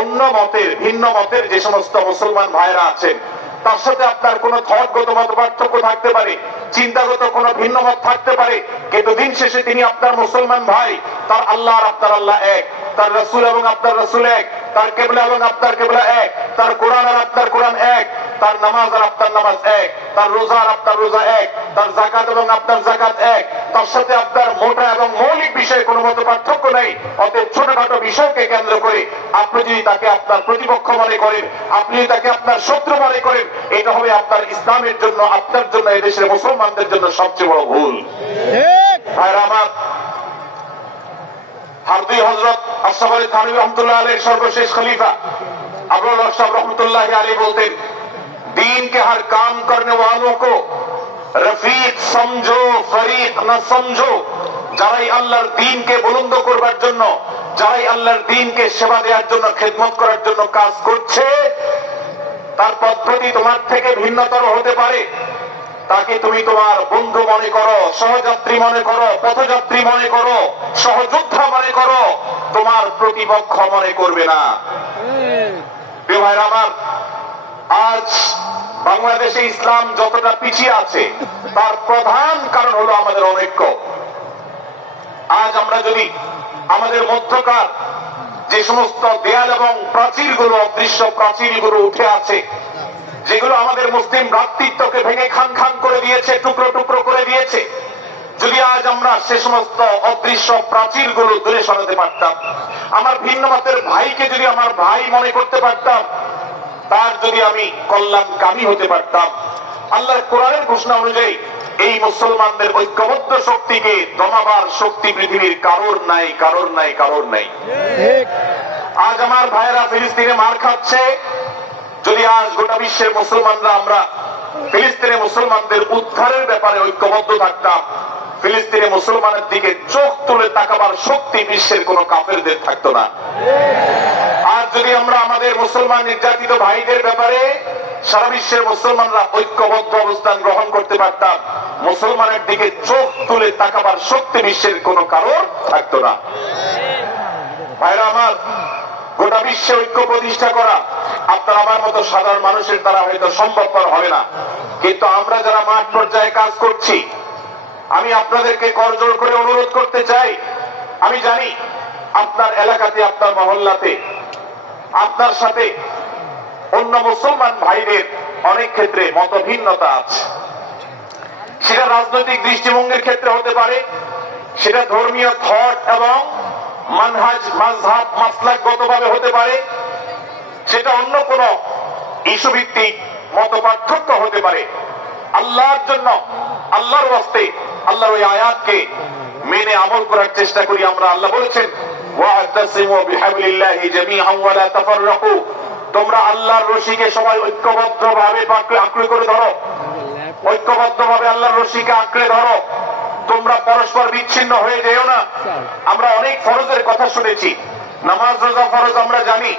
অন্য মতের, ভিন্ন মতের যে সমস্ত মুসলমান ভাইরা আছেন, তার সাথে আপনার কোন থটগত মত পার্থক্য থাকতে পারে, চিন্তাগত কোন ভিন্ন মত থাকতে পারে, কিন্তু দিন শেষে তিনি আপনার মুসলমান ভাই। তার আল্লাহ আর আপনার আল্লাহ এক, তার রাসূল এবং আপনার রাসূল এক, তার কিবলা এবং আপনার কিবলা এক, তার কোরআন আর আপনার কোরআন এক, তার নামাজ আর আপনার নামাজ এক, তার রোজা আর আপনার রোজা এক, তার যাকাত এবং আপনার যাকাত এক, তার সাথে আপনার মোটা এবং মৌলিক বিষয়ে কোনো মতো পার্থক্য নেই। অতএব ছোটখাটো বিষয়কে কেন্দ্র করে আপনি যদি তাকে আপনার প্রতিপক্ষ মনে করেন, আপনি যদি তাকে আপনার শত্রু মনে করেন, এটা হবে আপনার ইসলামের জন্য, আপনার জন্য, এদেশের মুসলমানদের জন্য সবচেয়ে বড় ভুল। ভাইরা আমার, হারদি হযরত আশরাফ আলী থানভী রহমাতুল্লাহ আলাইহির সর্বশেষ খলিফা আবুল রশাদ রহমতুল্লাহ আলাইহি বলতেন, दीन के हर काम करने वालों को रफीक समझो, फरीक न समझो। যারাই আল্লাহর দ্বীনকে বুলন্দ করবার জন্য, যারাই আল্লাহর দ্বীনকে সেবা দেওয়ার জন্য, খেদমত করার জন্য কাজ করছে, তার পদ্ধতি তোমার থেকে ভিন্নতর হতে পারে। তাকে তুমি তোমার বন্ধু মনে করো, সহযাত্রী মনে করো, পথযাত্রী মনে করো, সহযোদ্ধা মনে করো, তোমার প্রতিপক্ষ মনে করবে না। প্রিয় ভাইরা আমার, আজ বাংলাদেশে ইসলাম যতটা পিছিয়ে আছে তার প্রধান কারণ হলো আমাদের অনৈক্য। আজ আমরা যদি আমাদের মধ্যকার যে সমস্ত দেয়াল এবং প্রাচীরগুলো, অদৃশ্য প্রাচীরগুলো উঠে আছে, যেগুলো আমাদের মুসলিম ভ্রাতৃত্বকে ভেঙে খান খান করে দিয়েছে, টুকরো টুকরো করে দিয়েছে, যদি আজ আমরা সে সমস্ত অদৃশ্য প্রাচীরগুলো দূরে সরাতে পারতাম, আমার ভিন্ন মতের ভাইকে যদি আমার ভাই মনে করতে পারতাম, তার যদি আমি কল্যাণকামী হতে পারতাম, আল্লাহর কোরআনের ঘোষণা অনুযায়ী এই মুসলমানদের ঐক্যবদ্ধ শক্তিকে দমাবার শক্তি পৃথিবীর কারোর নাই, কারোর নাই, কারোর নাই। আজ আমার ভাইয়েরা ফিলিস্তিনে মার খাচ্ছে, যদি আজ গোটা বিশ্বের মুসলমানরা আমরা ফিলিস্তিনে মুসলমানদের উদ্ধারের ব্যাপারে ঐক্যবদ্ধ থাকতাম, ফিলিস্তিনে মুসলমানের দিকে চোখ তুলে তাকাবার শক্তি বিশ্বের কোন কাফেরদের থাকতো না। আজ যদি আমরা আমাদের মুসলমান নির্যাতিত ভাইদের ব্যাপারে সারা বিশ্বের মুসলমানরা ঐক্যবদ্ধ অবস্থান গ্রহণ করতে পারতাম, মুসলমানের দিকে চোখ তুলে তাকাবার শক্তি বিশ্বের কোন কারোর থাকতো না। ভাইরা আমার, গোটা বিশ্বে ঐক্য প্রতিষ্ঠা করা আপনার আমার মতো সাধারণ মানুষের দ্বারা হয়তো সম্ভবপর হবে না, কিন্তু আমরা যারা মাঠ পর্যায়ে কাজ করছি, আমি আপনাদেরকে করজোড় করে অনুরোধ করতে চাই। আমি জানি আপনার এলাকাতে, আপনার মহল্লাতে আপনার সাথে অন্য মুসলমান ভাইদের অনেক ক্ষেত্রে মতভিন্নতা আছে। সেটা রাজনৈতিক দৃষ্টিভঙ্গির ক্ষেত্রে হতে পারে, সেটা ধর্মীয় থট এবং মানহাজ, মাযহাব, মাসলাকগতভাবে হতে পারে, সেটা অন্য কোন ইস্যু ভিত্তিক মত পার্থক্য হতে পারে। আল্লাহর জন্য, আল্লাহর ওয়াস্তে আল্লাহর ওই আয়াতকে মেনে আমল করার চেষ্টা করি আমরা। আল্লাহ বলেছেন, ওয়া'তাসিমু বিহাবলিল্লাহি জামিআন ওয়া লা তাফাররাকু, তোমরা আল্লাহর রশিকে সবাই ঐক্যবদ্ধভাবে আঁকড়ে করে ধরো, ঐক্যবদ্ধভাবে আল্লাহর রশিকে আঁকড়ে ধরো, তোমরা পরস্পর বিচ্ছিন্ন হয়ে যেও না। আমরা অনেক ফরজের কথা শুনেছি, নামাজ রোজা ফরজ আমরা জানি,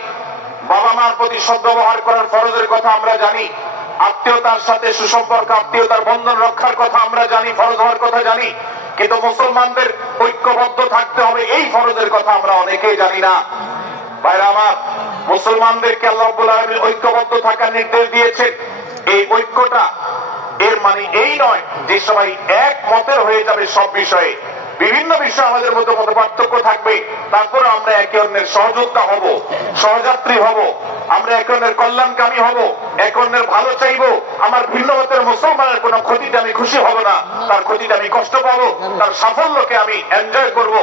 বাবা মার প্রতি সদ্ব্যবহার করার ফরজের কথা আমরা জানি, আত্মীয়তার সাথে সুসম্পর্ক, আত্মীয়তার বন্ধন রক্ষার কথা আমরা জানি, ফরজ হওয়ার কথা জানি, কিন্তু মুসলমানদের ঐক্যবদ্ধ থাকতে হবে এই ফরজের কথা আমরা অনেকেই জানি না। ভাইরা আমার, মুসলমানদেরকে আল্লাহ রাব্বুল আলামিন ঐক্যবদ্ধ থাকার নির্দেশ দিয়েছেন। এই ঐক্যটা এর মানে এই নয় যে সবাই এক মতের হয়ে যাবে সব বিষয়ে। বিভিন্ন বিষয়ে আমাদের মধ্যে মত পার্থক্য থাকবে, তারপরে আমরা একে অন্যের সহযোদ্ধা হব, সহযাত্রী হব, আমরা একে অন্যের কল্যাণকামী হব, একে অন্যের ভালো চাইবো। আমার ভিন্ন মতের মুসলমানের কোন ক্ষতিতে আমি খুশি হব না, তার ক্ষতিতে আমি কষ্ট পাবো, তার সাফল্যকে আমি এনজয় করব,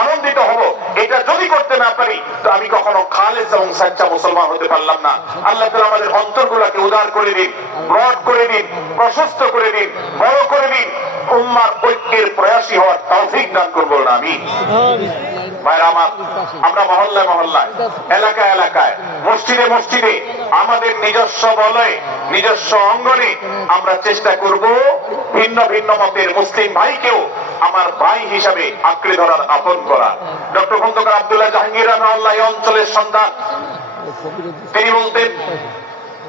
আনন্দিত হব। এটা যদি করতে না পারি তো আমি কখনো খালেস এবং সাচ্চা মুসলমান হতে পারলাম না। আল্লাহ তাআলা আমাদের অন্তরগুলোকে উদার করে দিন, ব্রড করে দিন, প্রশস্ত করে দিন, বড় করে দিন, উম্মার ঐক্যের প্রয়াসী হওয়ার তৌফিক দান করবো না আমি। ভাইরা আমার, আমরা মহল্লায় মহল্লায়, এলাকায় এলাকায়, মসজিদে মসজিদে, আমাদের নিজস্ব বলয়ে, নিজস্ব অঙ্গনে আমরা চেষ্টা করব ভিন্ন ভিন্ন মতের মুসলিম ভাইকেও আমার ভাই হিসাবে আঁকড়ে ধরার, আপন করা। ডক্টর খন্দকার আব্দুল্লাহ জাহাঙ্গীর রাহমাহুল্লাহ এই অঞ্চলের সন্তান, তিনি বলতেন,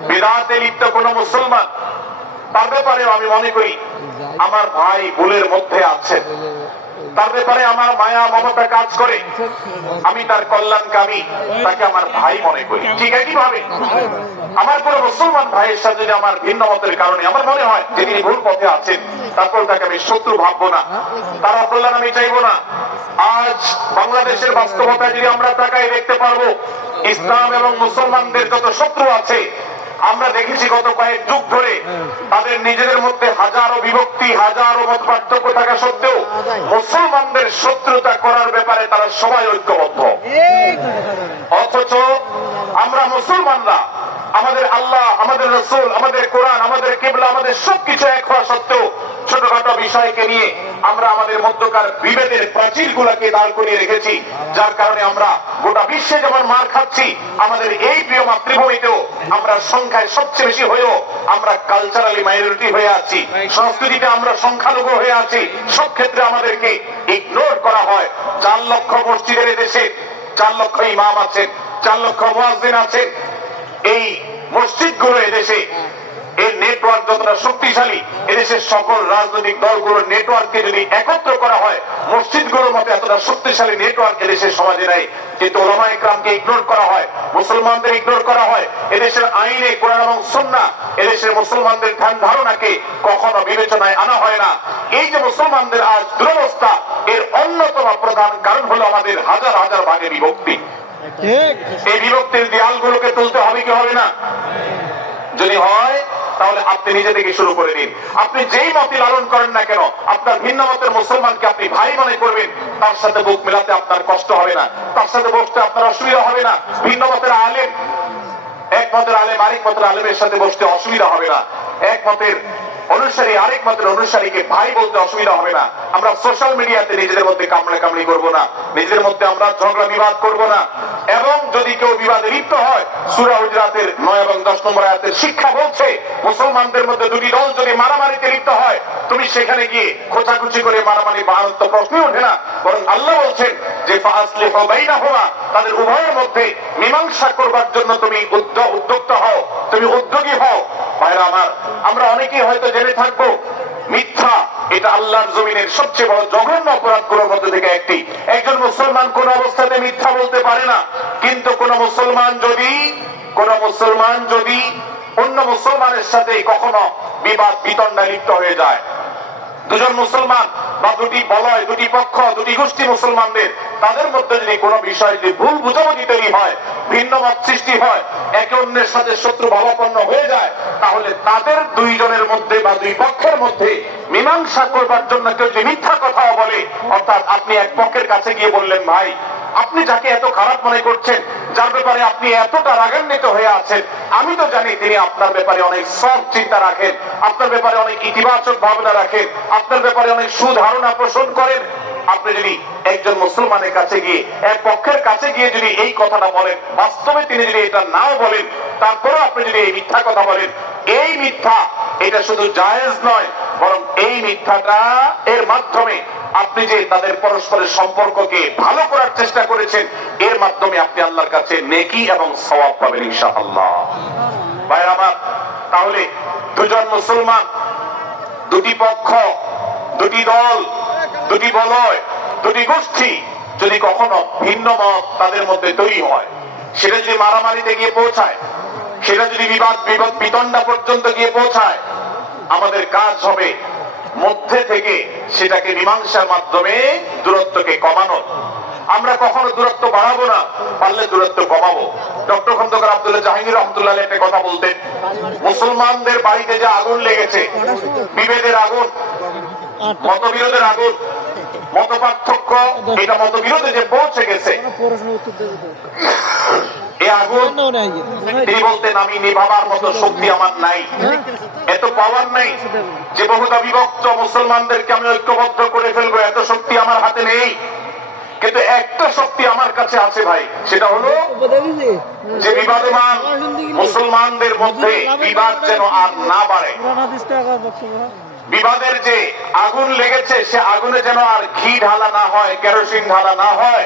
বিদআতে লিপ্ত কোন মুসলমান তার ব্যাপারেও আমি মনে করি আমার ভাই ভুলের মধ্যে আছেন, তার ব্যাপারে আমার মায়া মমতা কাজ করে, আমি তার কল্যাণকামী, তাকে আমার ভাই মনে করি। ঠিক একইভাবে আমার কোন মুসলমান ভাইয়ের সাথে যদি আমার ভিন্ন মতের কারণে আমার মনে হয় যে তিনি ভুল পথে আছেন, তারপর তাকে আমি শত্রু ভাববো না, তার অকল্যাণ আমি চাইবো না। আজ বাংলাদেশের বাস্তবতা যদি আমরা তাকাই দেখতে পারবো, ইসলাম এবং মুসলমানদের যত শত্রু আছে আমরা দেখেছি গত কয়েক যুগ ধরে তাদের নিজেদের মধ্যে হাজারো বিভক্তি, হাজারো মত পার্থক্য থাকা সত্ত্বেও মুসলমানদের শত্রুতা করার ব্যাপারে তারা সবাই ঐক্যবদ্ধ। অথচ আমরা মুসলমানরা আমাদের আল্লাহ, আমাদের রাসূল, আমাদের কোরআন, আমাদের কিবলা, আমাদের সবকিছু এক হওয়া সত্ত্বেও ছোটখাটো বিষয়কে নিয়ে আমরা আমাদের মধ্যকার বিভেদের প্রাচীর গুলাকে দাঁড় করিয়ে রেখেছি, যার কারণে আমরা গোটা বিশ্বে যেমন মার খাচ্ছি, আমাদের এই প্রিয় মাতৃভূমিতেও আমরা সংখ্যায় সবচেয়ে বেশি হয়েও আমরা কালচারালি মাইনরিটি হয়ে আছি, সংস্কৃতিতে আমরা সংখ্যালঘু হয়ে আছি। সব ক্ষেত্রে আমাদেরকে ইগনোর করা হয়। 4 লক্ষ মসজিদের দেশে 4 লক্ষ ইমাম আছেন, 4 লক্ষ মুয়াজ্জিন আছেন। এই মসজিদগুলো এদেশে এর নেটওয়ার্ক যতটা শক্তিশালী, এদেশের সকল রাজনৈতিক দলগুলোর নেটওয়ার্ককে যদি একত্র করা হয়, মসজিদগুলোর মতো এতটা শক্তিশালী নেটওয়ার্ক এদেশের সমাজে নাই। কিন্তু ওলামা ইকরামকে ইগনোর করা হয়, মুসলমানদের ইগনোর করা হয়। এদেশের আইনে কোরআন এবং সুন্নাহ এদেশের মুসলমানদের ধ্যান ধারণাকে কখনো বিবেচনায় আনা হয় না। এই যে মুসলমানদের আজ দুরবস্থা, এর অন্যতম প্রধান কারণ হলো আমাদের হাজার হাজার ভাগে বিভক্তি। এই বিভক্তির দেয়ালগুলোকে তুলতে হবে কি হবে না? যদি হয় তাহলে আপনি নিজে থেকে শুরু করে দিন। আপনি যেই মতই লালন করেন না কেন, আপনার ভিন্ন মতের মুসলমানকে আপনি ভাই মনে করবেন, তার সাথে বুক মেলাতে আপনার কষ্ট হবে না, তার সাথে বসতে আপনার অসুবিধা হবে না। ভিন্ন মতের আলেম, এক মতের আলেম আরেক মতের আলেমের সাথে বসতে অসুবিধা হবে না। এক মতের অনুসারী আরেক মতের অনুসারীকে ভাই বলতে অসুবিধা হবে না। আমরা সোশ্যাল মিডিয়াতে নিজেদের মধ্যে কামড়াকামড়ি করবো না, নিজেদের মধ্যে আমরা ঝগড়া বিবাদ করবো না। এবং যদি কেউ বিবাদে লিপ্ত হয়, সূরা হুজরাতের 9 এবং 10 নম্বর আয়াতের শিক্ষা বলছে, মুসলমানদের মধ্যে দুটি দল যদি মারামারিতে লিপ্ত হয়, তুমি সেখানে গিয়ে খোঁচাখুচি করে মারামারি বাড়ানোর তো প্রশ্নই ওঠে না। বরং আল্লাহ বলছেন যে ফাসলিহু বাইনাহুমা, তাদের উভয়ের মধ্যে মীমাংসা করবার জন্য তুমি উদ্যোক্তা হও, তুমি উদ্যোগী হও। ভাইরা আমার, আমরা অনেকেই হয়তো জেনে থাকবো মিথ্যা এটা আল্লাহর জমিনের সবচেয়ে বড় জঘন্য অপরাধগুলোর মধ্যে থেকে একটি। একজন মুসলমান কোন অবস্থাতে মিথ্যা বলতে পারে না, কিন্তু কোন মুসলমান যদি অন্য মুসলমানের সাথে কখনো বিবাদ বিতণ্ডায় লিপ্ত হয়ে যায়, দুজন মুসলমান বা দুটি বলয়, দুটি পক্ষ, দুটি গোষ্ঠী মুসলমানদের, তাদের মধ্যে যদি কোনো বিষয় যে ভুল বুঝাবুঝি তৈরি হয়, ভিন্ন মত সৃষ্টি হয়, একে অন্যের সাথে শত্রু ভাবাপন্ন হয়ে যায়, তাহলে তাদের দুইজনের মধ্যে বা দুই পক্ষের মধ্যে মীমাংসা করবার জন্য কেউ যে মিথ্যা কথাও বলে, অর্থাৎ আপনি এক পক্ষের কাছে গিয়ে বললেন, ভাই আপনি যাকে এত খারাপ মনে করছেন, যার ব্যাপারে আপনি এতটা রাগান্বিত হয়ে আছেন, আমি তো জানি তিনি আপনার ব্যাপারে অনেক সৎ চিন্তা রাখেন, আপনার ব্যাপারে অনেক ইতিবাচক ভাবনা রাখেন, আপনার ব্যাপারে অনেক সুধারণা পোষণ করেন। আপনি যদি একজন মুসলমানের কাছে গিয়ে, এক পক্ষের কাছে গিয়ে যদি এই কথাটা বলেন, বাস্তবে তিনি যদি এটা নাও বলেন, তারপরেও আপনি যদি এই মিথ্যা কথা বলেন, এই মিথ্যা এটা শুধু জায়েজ নয়, বরং এই মিথ্যাটা এর মাধ্যমে আপনি যে তাদের পরস্পরের সম্পর্ককে ভালো করার চেষ্টা করেছেন, এর মাধ্যমে আপনি আল্লাহর কাছে নেকি এবং সওয়াব পাবেন ইনশাআল্লাহ। ভাইরা আমার, তাহলে দুজন মুসলমান, দুটি পক্ষ, দুটি দল, দুটি বলয়, দুটি গোষ্ঠী যদি কখনো ভিন্ন মত তাদের মধ্যে তৈরি হয়, সেটা যদি মারামারিতে গিয়ে পৌঁছায়, সেটা যদি বিবাদ বিতণ্ডা পর্যন্ত গিয়ে পৌঁছায়, আমাদের কাজ হবে মধ্যে থেকে সেটাকে মীমাংসার মাধ্যমে দূরত্বকে কমানো। আমরা কখনো দূরত্ব বাড়াবো না, পারলে দূরত্ব কমাবো। ডক্টর খন্দকার আব্দুল্লাহ জাহাঙ্গীর রহমতুল্লাহ একটা কথা বলতেন, মুসলমানদের বাড়িতে যে আগুন লেগেছে, বিভেদের আগুন, মতবিরোধের আগুন, মত পার্থক্য, এটা মতবিরোধে যে পৌঁছে গেছে, এই আগুন তিনি বলতেন, আমি নিভাবার মতো শক্তি আমার নাই, এত পাওয়ার নাই যে বহুদা বিভক্ত মুসলমানদেরকে আমি ঐক্যবদ্ধ করে ফেলবো, এত শক্তি আমার হাতে নেই। কিন্তু একটা শক্তি আমার কাছে আছে ভাই, সেটা হলো যে বিবাদমান মুসলমানদের মধ্যে বিবাদ যেন আর না বাড়ে, বিবাদের যে আগুন লেগেছে সে আগুনে যেন আর ঘি ঢালা না হয়, কেরোসিন ঢালা না হয়,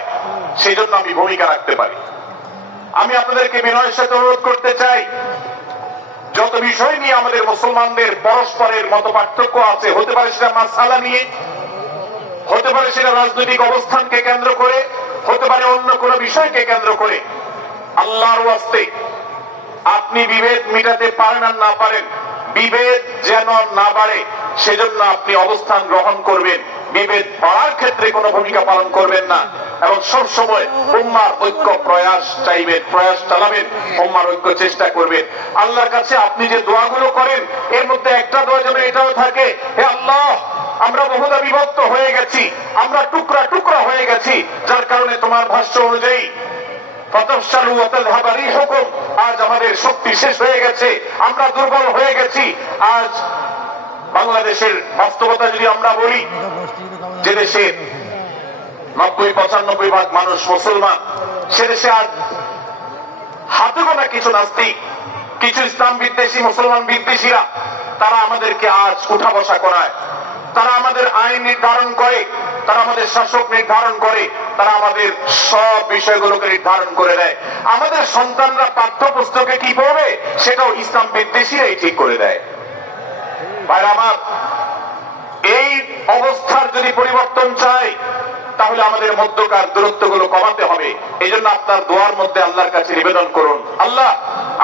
সেই জন্য আমি ভূমিকা রাখতে পারি। আমি আপনাদেরকে বিনয়ের সাথে অনুরোধ করতে চাই, যত বিষয় নিয়ে আমাদের মুসলমানদের পরস্পরের মত পার্থক্য আছে, হতে পারে সেটা মাসআলা নিয়ে, হতে পারে সেটা রাজনৈতিক অবস্থানকে কেন্দ্র করে, হতে পারে অন্য কোন বিষয়কে কেন্দ্র করে, আল্লাহর ওয়াস্তে আপনি বিভেদ মিটাতে পারেন আর না পারেন, বিভেদ যেন না বাড়ে সেজন্য আপনি অবস্থান গ্রহণ করবেন। বিভেদ বাড়ার ক্ষেত্রে কোনো ভূমিকা পালন করবেন না। এবং সব সময় উম্মার ঐক্য প্রয়াস চাইবেন, প্রয়াস চালাবেন, উম্মার ঐক্য চেষ্টা করবেন। আল্লাহর কাছে আপনি যে দোয়াগুলো করেন এর মধ্যে একটা দোয়া যেন এটাও থাকে, হে আল্লাহ আমরা বহুদা বিভক্ত হয়ে গেছি, আমরা টুকরা টুকরা হয়ে গেছি, যার কারণে তোমার ভাষ্য অনুযায়ী আজ আমাদের শক্তি শেষ হয়ে গেছে, আমরা দুর্বল হয়ে গেছি। আজ বাংলাদেশের বাস্তবতা যদি আমরা বলি, যে দেশে 90-95% মানুষ মুসলমান, সে দেশে আজ হাতে গোনা কিছু নাস্তিক, কিছু ইসলাম বিদ্বেষী, মুসলমান বিদ্বেষীরা, তারা আমাদেরকে আজ উঠা বসা করায়, তারা আমাদের আইন নির্ধারণ করে, তারা আমাদের শাসক নির্ধারণ করে, তারা আমাদের সব বিষয়গুলোকে নির্ধারণ করে দেয়। আমাদের সন্তানরা পাঠ্যপুস্তকে কি পড়বে সেটাও ইসলাম বিদ্বেষীরাই ঠিক করে দেয়। ভাইরা আমার, এই অবস্থার যদি পরিবর্তন চাই তাহলে আমাদের মধ্যকার দূরত্বগুলো কমাতে হবে। এই জন্য আপনার দোয়ার মধ্যে আল্লাহর কাছে নিবেদন করুন, আল্লাহ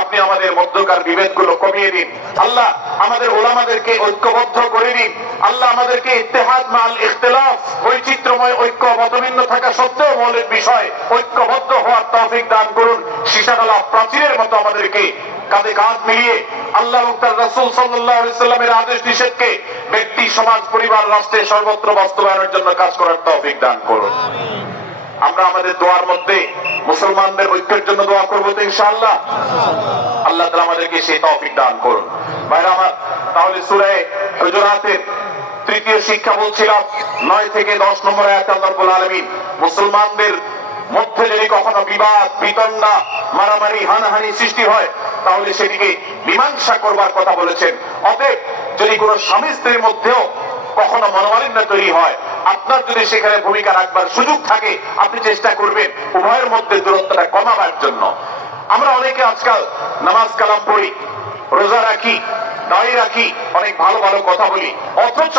আপনি আমাদের মধ্যকার বিভেদগুলো কমিয়ে দিন, আল্লাহ আমাদের ওলামাদেরকে ঐক্যবদ্ধ করে দিন, আল্লাহ আমাদেরকে ইত্তেহাদ মাল ইখতিলাফ, বৈচিত্র্যময় ঐক্য, মতভিন্ন থাকা সত্ত্বেও মৌলিক বিষয় ঐক্যবদ্ধ হওয়ার তৌফিক দান করুন। সীসাডালা প্রাচীরের মতো আমাদেরকে কাঁধে কাঁধ মিলিয়ে আল্লাহ এবং তার রাসূল সাল্লাল্লাহু আলাইহি সাল্লামের আদেশ নিষেধকে ব্যক্তি, সমাজ, পরিবার, রাষ্ট্রে সর্বত্র বাস্তবায়নের জন্য কাজ করার তৌফিক দান করুন। আমরা আমাদের দোয়ার মধ্যে মুসলমানদের ঐক্যের জন্য দোয়া করবো তো ইনশাআল্লাহ। আল্লাহ তাআলা আমাদেরকে সেই তৌফিক দান করুন। ভাইরা আমার, তাহলে সূরা হুজুরাতের তৃতীয় শিক্ষা বলছিলাম 9 থেকে 10 নম্বর আয়াতে আল্লাহ রাব্বুল আলামিন মুসলমানদের মধ্যে যদি কখনো বিবাদ, বিতণ্ডা, মারামারি, হানাহানি সৃষ্টি হয় তাহলে সেটিকে মীমাংসা করবার কথা বলেছেন। অতএব যদি কোনো স্বামী স্ত্রীর মধ্যেও কখনো মনোমালিন্য তৈরি হয়, আপনার যদি সেখানে ভূমিকা রাখবার সুযোগ থাকে, আপনি চেষ্টা করবেন উভয়ের মধ্যে দূরত্বটা কমাবার জন্য। আমরা অনেকে আজকাল নামাজ কালাম পড়ি, রোজা রাখি, দাড়ি রাখি, অনেক ভালো ভালো কথা বলি, অথচ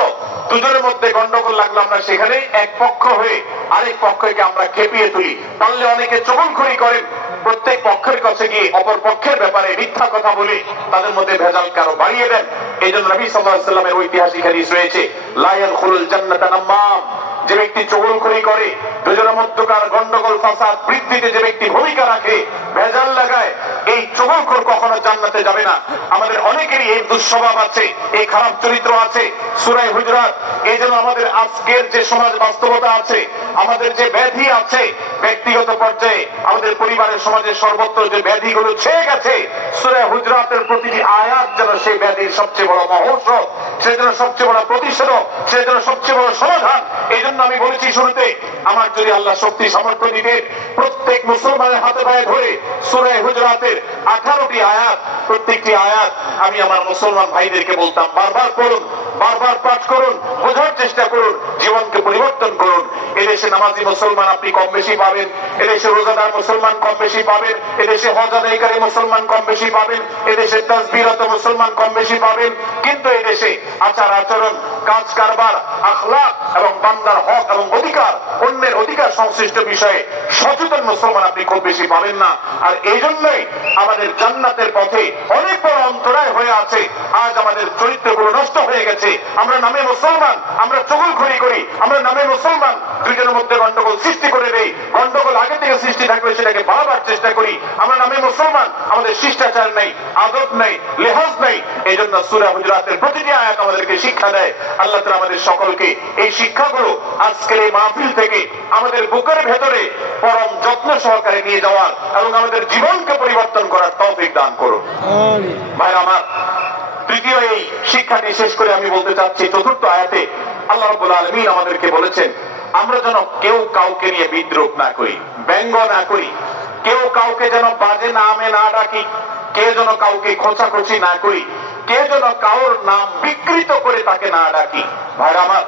দুজনের মধ্যে গন্ডগোল লাগলে আমরা সেখানে এক পক্ষ হয়ে আরেক পক্ষকে আমরা খেপিয়ে তুলি। তাহলে অনেকে চগলখড়ি করেন, প্রত্যেক পক্ষের কাছে গিয়ে অপর পক্ষের ব্যাপারে মিথ্যা কথা বলে তাদের মধ্যে ভেজালকে আরো বাড়িয়ে দেন। এই জন্য নবী সাল্লাল্লাহু আলাইহি ওয়াসাল্লামের ঐতিহাসিক হাদিস রয়েছে, লা ইয়াদখুলুল জান্নাতা নাম্মাম, যে ব্যক্তি চগলখড়ি করে, দুজনের মধ্যকার গন্ডগোল ফাসাদ বৃদ্ধিতে যে ব্যক্তি ভূমিকা রাখে, ভেজাল লাগায়, এই চগলখড় কখনো জান্নাতে যাবে না। আমাদের অনেকেরই এই দুঃস্বভাব আছে, এই খারাপ চরিত্র আছে। সূরা হুজুরাত, এই জন্য আমাদের আজকের যে সমাজ বাস্তবতা আছে, আমাদের যে ব্যাধি আছে ব্যক্তিগত পর্যায়ে, আমাদের পরিবারের, সমাজের সর্বত্র যে ব্যাধিগুলো ছেয়ে গেছে, সূরা হুজুরাতের প্রতিটি আয়াত যেন সেই ব্যাধির সবচেয়ে বড় মহৌষধ, সেজন্য সবচেয়ে বড় প্রতিষেধক, সেজন্য সবচেয়ে বড় সমাধান। এই জন্য আমি বলেছি শুরুতে, আমার যদি আল্লাহ শক্তি সামর্থ্য দিতেন, প্রত্যেক মুসলমানের হাতে পায়ে ধরে সূরা হুজুরাতের 18টি আয়াত, প্রত্যেকটি আয়াত আমি আমার মুসলমান ভাইদেরকে বলতাম, বারবার পড়ুন, বারবার পাঠ করুন, বোঝার চেষ্টা করুন, জীবনকে পরিবর্তন করুন। এদেশে নামাজি মুসলমান আপনি কম বেশি পাবেন, এদেশে রোজাদার মুসলমান কম বেশি পাবেন, এদেশে হজ আদায়কারী মুসলমান কম বেশি পাবেন, এদেশে তাসবিহরত মুসলমান কম বেশি পাবেন, কিন্তু এদেশে আচার আচরণ, কাজ কারবার, আখলাক এবং বান্দার হক এবং অধিকার, অন্যের অধিকার সংশ্লিষ্ট বিষয়ে সচেতন মুসলমান আপনি খুব বেশি পাবেন না। আর এই জন্যই আমাদের জান্নাতের পথে অনেক বড় অন্তরায় হয়ে আছে। আজ আমাদের চরিত্রগুলো নষ্ট হয়ে গেছে। আমরা নামে মুসলমান, আমরা চগলখড়ি করি, আমরা নামে মুসলমান, দুজনের মধ্যে গন্ডগোল সৃষ্টি করে দেই। গন্ডগোল আগে থেকে সৃষ্টি থাকলে সেটাকে বাড়াবার চেষ্টা করি। আমরা নামে মুসলমান, আমাদের শিষ্টাচার নেই, আদব নেই, লেহাজ নেই। এই জন্য সূরা হুজুরাতের প্রতিটি আয়াত আমাদেরকে শিক্ষা দেয়। আল্লাহ তাআলা আমাদের সকলকে এই শিক্ষাগুলো আজকের এই মাহফিল থেকে আমাদের বুকের ভেতরে পরম যত্ন সহকারে নিয়ে যাওয়ার এবং আমাদের জীবনকে পরিবর্তন করার তৌফিক দান করুন। ভাইরা আমার, তৃতীয় এই শিক্ষাটি শেষ করে আমি বলতে চাচ্ছি, চতুর্থ আয়াতে আল্লাহ রাব্বুল আলামিন আমাদেরকে বলেছেন, আমরা যেন কেউ কাউকে নিয়ে বিদ্রুপ না করি, ব্যঙ্গ না করি, কেউ কাউকে যেন বাজে নামে না ডাকি, কেউ যেন কাউকে খোঁচাখুচি না করি, কেউ যেন কারোর নাম বিকৃত করে তাকে না ডাকি। ভাইরা আমার,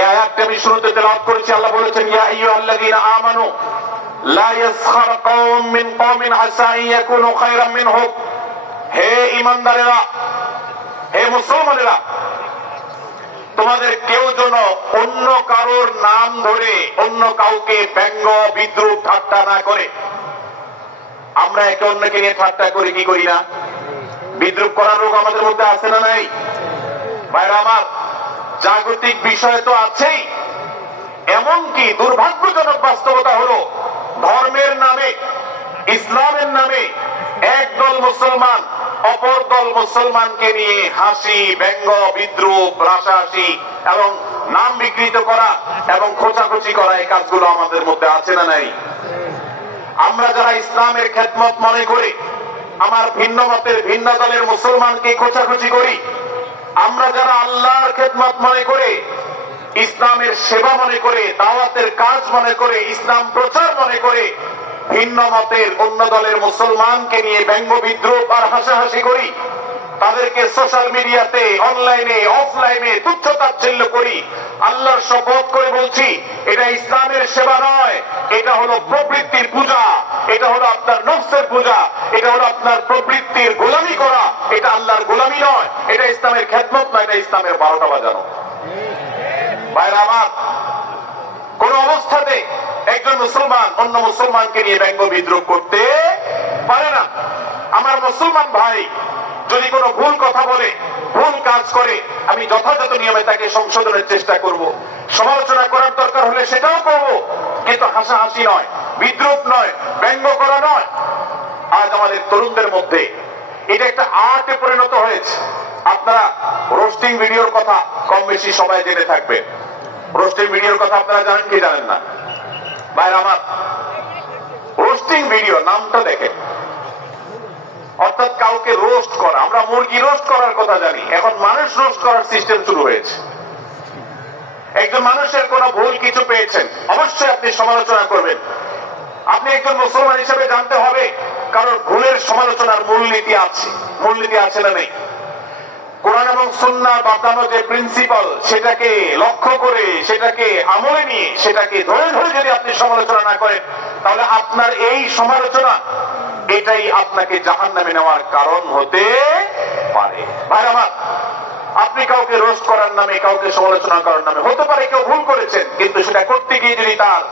এই আয়াতটি আমি শুরুতে তেলাওয়াত করেছি। আল্লাহ বলেছেন, ইয়া আইয়ুহাল্লাযীনা আমানু লা ইয়াসখার কওম মিন কওমিন আসা আন ইয়াকুনু খায়রাম মিনহুম। হে ঈমানদারেরা, হে মুসলমানেরা, তোমাদের কেউ যেন অন্য কারোর নাম ধরে অন্য কাউকে ব্যঙ্গ, বিদ্রুপ, ঠাট্টা না করে। আমরা একে অন্যকে নিয়ে ঠাট্টা করি কি করি না? বিদ্রুপ করার রোগ আমাদের মধ্যে আছে না নাই? ভাইরা আমার, জাগতিক বিষয় তো আছেই, এমনকি দুর্ভাগ্যজনক বাস্তবতা হলো ধর্মের নামে, ইসলামের নামে একদল মুসলমান অপর দল মুসলমানকে নিয়ে হাসি, ব্যঙ্গ, বিদ্রুপ, রাশাহাসি এবং নাম বিকৃত করা এবং খোঁচাখুচি করা, এই কাজগুলো আমাদের মধ্যে আছে না নাই? আমরা যারা ইসলামের খেদমত মনে করি, আমার ভিন্ন মতের ভিন্ন দলের মুসলমানকে খোঁচাখুচি করি, আমরা যারা আল্লাহর খেদমত মনে করে, ইসলামের সেবা মনে করে, দাওয়াতের কাজ মনে করে, ইসলাম প্রচার মনে করে ভিন্ন মতের অন্য দলের মুসলমানকে নিয়ে ব্যঙ্গ, বিদ্রুপ আর হাসাহাসি করি, তাদেরকে সোশ্যাল মিডিয়াতে, অনলাইনে, অফলাইনে তুচ্ছ তাচ্ছিল্য করি, আল্লাহর শপথ করে বলছি এটা ইসলামের সেবা নয়, এটা হলো প্রবৃত্তির পূজা, এটা হলো আপনার নফসের পূজা, এটা হলো আপনার প্রবৃত্তির গোলামি করা, এটা আল্লাহর গোলামি নয়, এটা ইসলামের খেদমত নয়, এটা ইসলামের 12টা বাজানো। ভাইরা আমার, কোন অবস্থাতে একজন মুসলমান অন্য মুসলমানকে নিয়ে ব্যঙ্গ বিদ্রুপ করতে পারে না। আমার মুসলমান ভাই যদি কোনো ভুল কথা বলে, ভুল কাজ করে, আমি যথাযথ নিয়মে তাকে সংশোধনের চেষ্টা করব, সমালোচনা করার দরকার হলে সেটাও করব, কিন্তু হাসাহাসি নয়, বিদ্রুপ নয়, ব্যঙ্গ করা নয়। আজ আমাদের তরুণদের মধ্যে এটা একটা আর্টে পরিণত হয়েছে। আপনারা রোস্টিং ভিডিওর কথা কম বেশি সবাই জেনে থাকবে। রোস্টিং ভিডিওর কথা আপনারা জানেন কি জানেন না? ভাইরা আমার, রোস্টিং ভিডিও নামটা দেখে, অর্থাৎ কাউকে রোস্ট করা। আমরা মুরগি রোস্ট করার কথা জানি, এখন মানুষ রোস্ট করার সিস্টেম শুরু হয়েছে। একজন মানুষের কোন ভুল কিছু পেয়েছেন, অবশ্যই আপনি সমালোচনা করবেন। আপনি একজন মুসলমান হিসেবে জানতে হবে কারণ ভুলের সমালোচনার মূলনীতি আছে। মূলনীতি আছে না নেই? কোরআন এবং সুন্নাহ বাতানো যে প্রিন্সিপাল, সেটাকে লক্ষ্য করে, সেটাকে আমলে নিয়ে, সেটাকে ধরে ধরে যদি আপনি সমালোচনা না করেন, তাহলে আপনার এই সমালোচনা এটাই আপনাকে জাহান্নামে নেওয়ার কারণ হতে পারে। ভাই আমার, আপনি কাউকে রোস্ট করার নামে, কাউকে সমালোচনা করার নামে, হতে পারে কেউ ভুল করেছেন, কিন্তু সেটা করতে গিয়ে যদি তার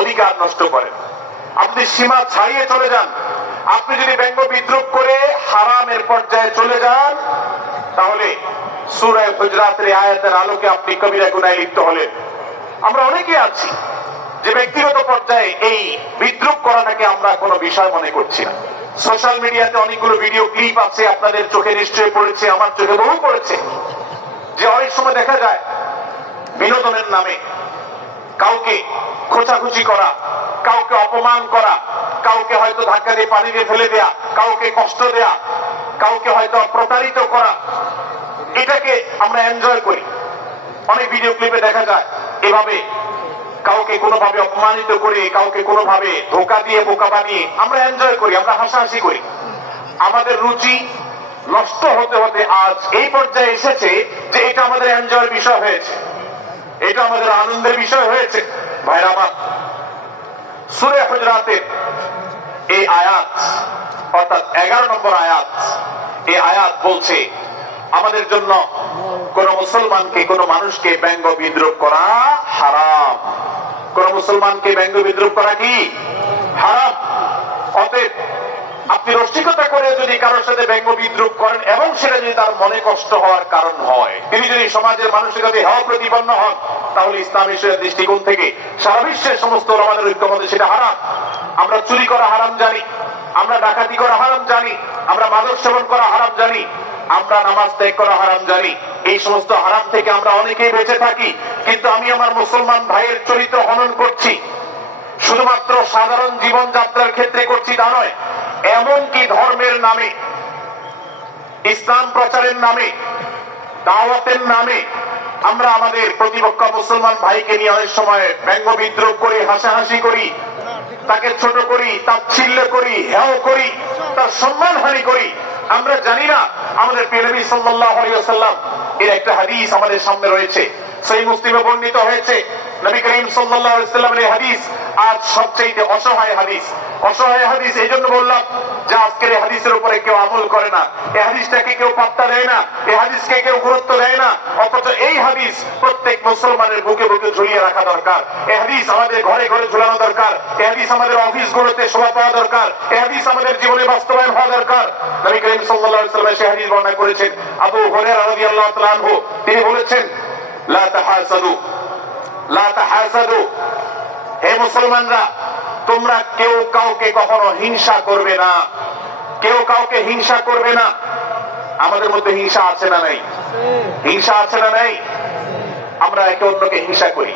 অধিকার নষ্ট করেন, আপনি সীমা ছাড়িয়ে চলে যান, আপনি যদি ব্যঙ্গ বিদ্রুপ করে হারামের পর্যায়ে চলে যান, তাহলে সূরা হুজরাতের আয়াতের আলোকে আপনি কবিরা গুনাহে লিপ্ত হলেন। আমরা অনেকে আছি যে ব্যক্তিগত পর্যায়ে এই বিদ্রুপ করাটাকে আমরা কোনো বিষয় মনে করছি না। সোশ্যাল মিডিয়াতে অনেকগুলো ভিডিও ক্লিপ আছে, আপনাদের চোখে নিশ্চয়ই পড়েছে, আমার চোখে বহু পড়েছে, যে অনেক সময় দেখা যায় বিনোদনের নামে কাউকে খোঁচাখুচি করা, কাউকে অপমান করা, কাউকে হয়তো ধাক্কা দিয়ে পানি দিয়ে ফেলে দেয়া, কাউকে কষ্ট দেয়া, কাউকে হয়তো প্রতারিত করা, এটাকে আমরা এনজয় করি। অনেক ভিডিও ক্লিপে দেখা যায় এভাবে কাউকে কোনোভাবে অপমানিত করে, কাউকে কোনোভাবে ধোঁকা দিয়ে বোকা বানিয়ে আমরা এনজয় করি, আমরা হাসাহাসি করি। আমাদের রুচি নষ্ট হতে হতে আজ এই পর্যায়ে এসেছে যে এটা আমাদের এনজয়ের বিষয় হয়েছে, এটা আমাদের আনন্দের বিষয় হয়েছে। ভাইরা আমার, সূরা হুজরাতের এই আয়াত, অর্থাৎ 11 নম্বর আয়াত, এই আয়াত বলছে আমাদের জন্য কোন মুসলমানকে, কোন মানুষকে ব্যঙ্গ বিদ্রুপ করা হারাম। কোন মুসলমানকে ব্যঙ্গ বিদ্রুপ করা কি হারাম। অতএব আপনি রসিকতা করে যদি কারোর সাথে ব্যঙ্গ বিদ্রুপ করেন এবং সেটা যদি তার মনে কষ্ট হওয়ার কারণ হয়, তিনি যদি সমাজের মানুষের কাছে হেয় প্রতিপন্ন হন, তাহলে ইসলামী দৃষ্টিকোণ থেকে সারা বিশ্বের সমস্ত আমাদের ঐক্যমতে সেটা হারাম। আমরা চুরি করা হারাম জানি, আমরা ডাকাতি করা হারাম জানি, আমরা মাদক সেবন করা হারাম জানি, আমরা নামাজ ত্যাগ করা হারাম জানি। এই সমস্ত হারাম থেকে আমরা অনেকেই বেঁচে থাকি, কিন্তু আমি আমার মুসলমান ভাইয়ের চরিত্র হনন করছি, শুধুমাত্র সাধারণ জীবনযাত্রার ক্ষেত্রে করছি তা নয়, এমনকি ধর্মের নামে, ইসলাম প্রচারের নামে, দাওয়াতের নামে আমরা আমাদের প্রতিপক্ষ মুসলমান ভাইকে নিয়ে অনেক সময় ব্যঙ্গ বিদ্রুপ করি, হাসাহাসি করি, তাকে ছোট করি, তাচ্ছিল্য করি, হেয় করি, তার সম্মানহানি করি। আমরা জানি না আমাদের প্রিয় নবী সাল্লাল্লাহু আলাইহি ওয়াসাল্লাম এর একটা হাদিস আমাদের সামনে রয়েছে, সহিহ মুসলিমে বর্ণিত হয়েছে। নবী করিম সাল্লাল্লাহু আলাইহি ওয়াসাল্লামের এই হাদিস আজ সবচেয়ে অসহায় হাদিস। অসহায় হাদিস এই জন্য বললাম যে আজকের এই হাদিসের উপরে কেউ আমল করে না, এই হাদিসটাকে কেউ পাত্তা দেয় না, এই হাদিসকে কেউ গুরুত্ব দেয় না, অথচ এই হাদিস প্রত্যেক মুসলমানের বুকে বুকে ঝুলিয়ে রাখা দরকার। এই হাদিস আমাদের ঘরে ঘরে ঝুলানো দরকার, এই হাদিস আমাদের অফিসগুলোতে শোভা পাওয়া দরকার, এই হাদিস আমাদের জীবনে বাস্তবায়ন হওয়া দরকার। নবী করিম সাল্লাল্লাহু আলাইহি ওয়াসাল্লাম সেই হাদিস বর্ণনা করেছেন। আবু হুরায়রা রাদিয়াল্লাহু তাআলা আনহু তিনি বলেছেন, লা তাহাসাদু লা তাহাসাদু, হে মুসলমানরা তোমরা কেউ কাউকে কখনো হিংসা করবে না, কেউ কাউকে হিংসা করবে না। আমাদের মধ্যে হিংসা আছে না নাই? হিংসা আছে না নাই? আমরা একে অন্যকে হিংসা করি।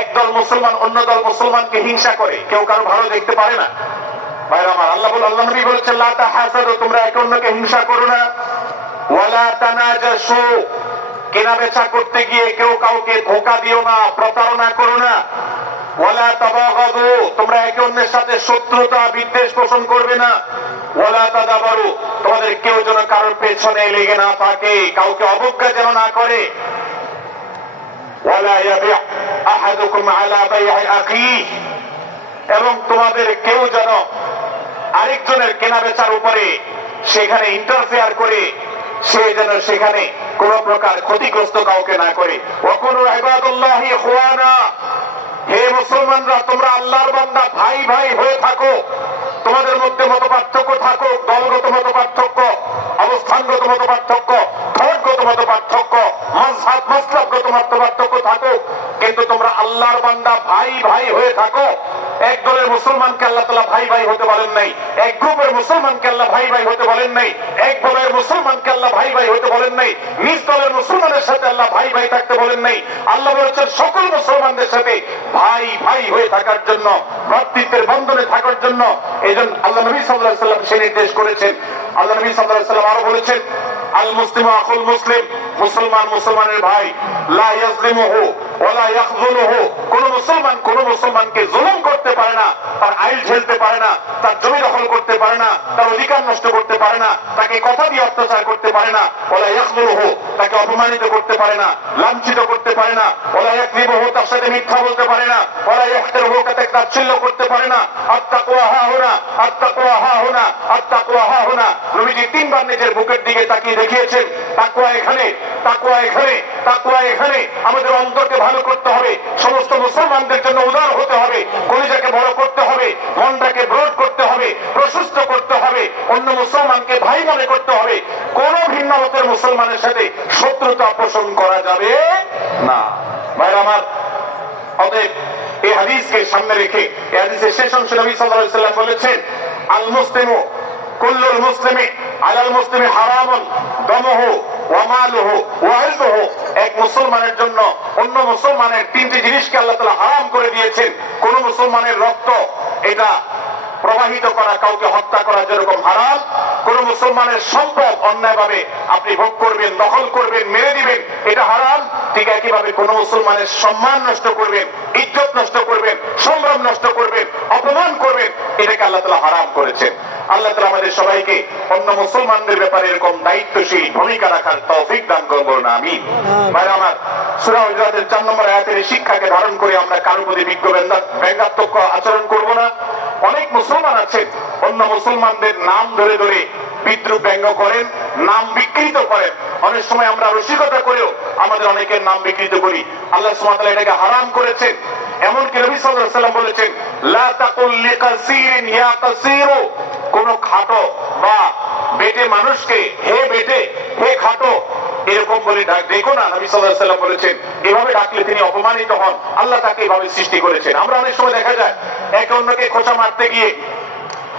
একদল মুসলমান অন্য দল মুসলমানকে হিংসা করে, কেউ কারো ভালো দেখতে পারে না। ভাইরা আমার, আল্লাহ নবী বলেছেন লা তাহাসাদু, তোমরা একে অন্যকে হিংসা করো না। ওয়ালা তানাজাসু, কেনা বেচা করতে গিয়ে কেউ কাউকে ধোঁকা দিও না, প্রতারণা করো না। ওয়ালা তাবাগাদু, তোমরা একে অন্যের সাথে শত্রুতা বিদ্বেষ পোষণ করবে না। ওয়ালা তাদাবারু, তোমাদের কেউ যেন কারোর পেছনে লেগে না থাকে, কাউকে অবজ্ঞা যেন না করে। ওয়ালা ইয়াবি আহাদুকুম আলা বাই'i আখিহি, এবং তোমাদের কেউ যেন আরেকজনের কেনা বেচার উপরে সেখানে ইন্টারফেয়ার করে সে যেন সেখানে কোন প্রকার ক্ষতিগ্রস্ত কাউকে না করে। ওয়াকুনু ইবাদাল্লাহি ইখওয়ানা, হে মুসলমানরা তোমরা আল্লাহর বান্দা ভাই ভাই হয়ে থাকো। তোমাদের মধ্যে মত পার্থক্য থাকুক, দলগত মত পার্থক্য, অবস্থানগত মত পার্থক্য, ধর্মগত মত পার্থক্য, মাযহাব মাসলাকগত মত পার্থক্য থাকুক, কিন্তু তোমরা আল্লাহর বান্দা ভাই ভাই হয়ে থাকো। এক দলের মুসলমানকে আল্লাহ তাআলা ভাই ভাই হতে বলেন নাই, এক গ্রুপের মুসলমানকে আল্লাহ ভাই ভাই হতে বলেন নাই, এক দলের মুসলমানকে আল্লাহ ভাই ভাই হতে বলেন নাই, নিজ দলের মুসলমানের সাথে আল্লাহ ভাই ভাই থাকতে বলেন নাই। আল্লাহ বলেছেন সকল মুসলমানদের সাথে ভাই ভাই হয়ে থাকার জন্য, ভ্রাতৃত্বের বন্ধনে থাকার জন্য। এইজন্য আল্লাহ নবী সাল্লাল্লাহু আলাইহি ওয়াসাল্লাম সে নির্দেশ করেছেন। আল্লাহ নবী সাল্লাল্লাহু আলাইহি ওয়াসাল্লাম আরো বলেছেন আল মুসলিমু আখুল মুসলিম, মুসলমান মুসলমানের ভাই। লা ইয়াজলিমুহু ওয়ালা ইয়াখযুলুহু, কোন মুসলমান কোন মুসলমানকে জুলুম করতে পারে না, তার আইল ঝেলতে পারে না, তার জমি দখল করতে পারে না, তার অধিকার নষ্ট করতে পারে না, তাকে কথা দিয়ে অত্যাচার করতে পারে না। ওয়ালা ইয়াখযুলুহু, তাকে অপমানিত করতে পারে না, লাঞ্ছিত করতে পারে না। ওয়ালা ইয়াকযিবুহু, তার সাথে মিথ্যা বলতে পারে না। ওয়ালা ইয়াহতারুহু, তাকে তাচ্ছিল্য করতে পারে না। আত-তাকওয়া হাহুনা, আত-তাকওয়া হাহুনা, আত-তাকওয়া হাহুনা। নবীজি তিনবার নিজের বুকের দিকে তাকিয়ে দেখিয়েছেন, তাকওয়া এখানে, তাকওয়া এখানে, তাকওয়া এখানে। আমাদের অন্তরকে ভালো করতে হবে, সমস্ত মুসলমানদের জন্য উদার হতে হবে, কলিজাকে বড় করতে হবে, মনটাকে ব্রড করতে হবে, প্রশস্ত করতে হবে, অন্য মুসলমানকে ভাই মনে করতে হবে। কোন ভিন্ন মতের মুসলমানের সাথে শত্রুতা পোষণ করা যাবে না। ভাইরা আমার, অতএব এই হাদিসকে সামনে রেখে এই হাদিসের শেষ অংশে নবী সাল্লাল্লাহু আলাইহি ওয়াসাল্লাম বলেছেন আল মুসলিমু কুল্লুল মুসলিমি আলাল মুসলিমি হারামুন দামুহু ওয়া মালুহু ওয়া ইরদুহু। এক মুসলমানের জন্য অন্য মুসলমানের তিনটি জিনিসকে আল্লাহ তাআলা হারাম করে দিয়েছেন। কোন মুসলমানের রক্ত এটা প্রবাহিত করা, কাউকে হত্যা করা যেরকম হারাম, কোন মুসলমানের সম্পদ অন্যায়ভাবে আপনি ভোগ করবেন, দখল করবেন, মেরে দিবেন, এটা হারাম। ঠিক একইভাবে কোন মুসলমানের সম্মান নষ্ট করবেন, ইজ্জত নষ্ট করবেন, সম্ভ্রম নষ্ট করবেন, অপমান করবেন, এটাকে আল্লাহ তাআলা হারাম করেছেন। আল্লাহ তাআলা আমাদের সবাইকে অন্য মুসলমানদের ব্যাপারে এরকম দায়িত্বশীল ভূমিকা রাখার তৌফিক দান করুন, আমিন। ভাইরা আমার, সূরা হুজুরাতের 4 নম্বর আয়াতের শিক্ষাকে ধারণ করে আমরা কারো প্রতি ব্যঙ্গাত্মক আচরণ করব না। অনেক মুসলমান আছেন অন্য মুসলমানদের নাম ধরে ধরে বিদ্রুপ ব্যঙ্গ করেন, নাম বিকৃত করেন। অনেক সময় আমরা রসিকতা করেও আমাদের অনেকের নাম বিকৃত করি। আল্লাহ সুবহানাহু ওয়া তাআলা এটাকে হারাম করেছেন। এমনকি নবী সাল্লাল্লাহু আলাইহি ওয়াসাল্লাম বলেছেন লা তাকুল লিকাসিরিন ইয়া কাসিরু, কোন খাটো বা বেটে মানুষকে হে বেটে, হে খাটো এরকম বলে দেখো না। নবী সাল্লাল্লাহু আলাইহি ওয়াসাল্লাম বলেছেন এভাবে ডাকলে তিনি অপমানিত হন। আল্লাহ তাকে এভাবে সৃষ্টি করেছেন। আমরা অনেক সময় দেখা যায় একে অন্যকে খোঁচা মারতে গিয়ে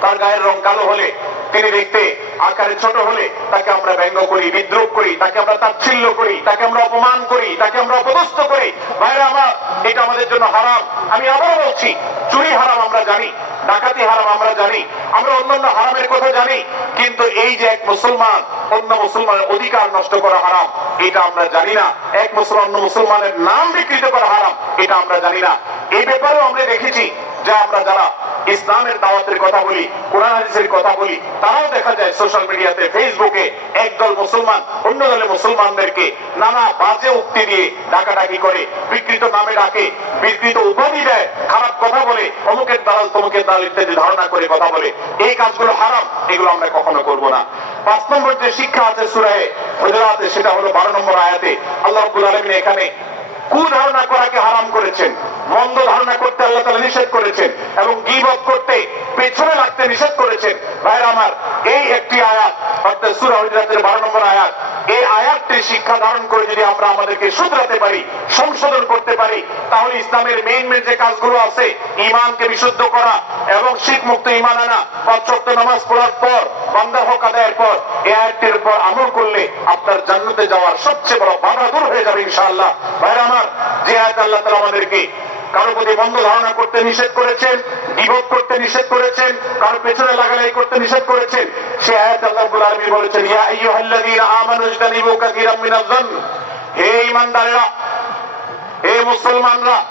তার গায়ের রং কালো হলে, তিনি দেখতে আকারে ছোট হলে তাকে আমরা ব্যঙ্গ করি, বিদ্রুপ করি, তাকে আমরা তাচ্ছিল্য করি, তাকে আমরা অপমান করি, তাকে আমরা অপদস্থ করি। ভাইরা আমার, এটা আমাদের জন্য হারাম। আমি আবারও বলছি, চুরি হারাম আমরা জানি, ডাকাতি হারাম আমরা জানি, আমরা অন্যান্য হারামের কথা জানি, কিন্তু এই যে এক মুসলমান অন্য মুসলমানের অধিকার নষ্ট করা হারাম, এটা আমরা জানি না। এক মুসলমান অন্য মুসলমানের নাম বিকৃত করা হারাম, এটা আমরা জানি না। এই ব্যাপারেও আমরা দেখেছি যে আমরা যারা ইসলামের দাওয়াতের কথা বলি, কোরআন হাদিসের কথা বলি, তারাও দেখা যায় সোশ্যাল মিডিয়াতে, ফেসবুকে একদল মুসলমান অন্য দলের মুসলমানদেরকে নানা বাজে উক্তি দিয়ে ডাকাডাকি করে, বিকৃত নামে ডাকে, বিকৃত উপাধি দেয়, খারাপ কথা বলে, অমুকের দালাল তমুকের দালাল ইত্যাদি ধারণা করে কথা বলে। এই কাজগুলো হারাম, এগুলো আমরা কখনো করব না। 5 নম্বর যে শিক্ষা আছে সূরা হুজুরাতে, সেটা হলো 12 নম্বর আয়াতে আল্লাহ রাব্বুল আলামিন এখানে কুধারণা করাকে হারাম করেছেন, মন্দ ধারণা করতে আল্লাহ তাআলা নিষেধ করেছেন, এবং গীবত করতে, পেছনে লাগতে নিষেধ করেছেন। ভাইরা আমার, এই একটি আয়াত অর্থাৎ সূরা হুজুরাতের 12 নম্বর আয়াত এই আয়াতটির শিক্ষা ধারণ করে যদি আমরা আমাদেরকে শুধরাতে পারি, সংশোধন করতে পারি, তাহলে ইসলামের মেইন যে কাজগুলো আছে, ইমানকে বিশুদ্ধ করা এবং শিরক মুক্ত ইমান আনা, ৫ ওয়াক্ত নামাজ পড়ার পর, বান্দা হক আদায়ের পর এই আয়াতটির উপর আমল করলে আপনার জান্নাতে যাওয়ার সবচেয়ে বড় বাধা দূর হয়ে যাবে ইনশাআল্লাহ। ভাইরা আমার, যে আয়াত আল্লাহ তাআলা আমাদেরকে কারো প্রতি মন্দ ধারণা করতে নিষেধ করেছেন, বিভোগ করতে নিষেধ করেছেন, কারো পেছনে লাগালাই করতে নিষেধ করেছেন, সে আয়াত আল্লাহ রাব্বুল আলামিন বলেছেন, ইয়া আইয়ুহাল্লাযীনা আমানু ইজতানিবু কাসীরাম মিনাজ-যন্ন, হে ঈমানদাররা, হে মুসলমানরা,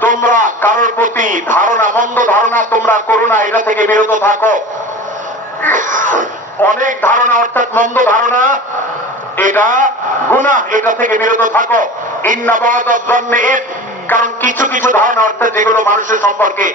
তোমরা কারোর প্রতি ধারণা, মন্দ ধারণা তোমরা করো না, এটা থেকে বিরত থাকো। অনেক ধারণা অর্থাৎ মন্দ ধারণা এটা গুনাহ, এটা থেকে বিরত থাকো। ইন্না বা'দায-যন্নি ইথম, কারণ কিছু কিছু ধারণা অর্থাৎ যেগুলো মানুষের সম্পর্কে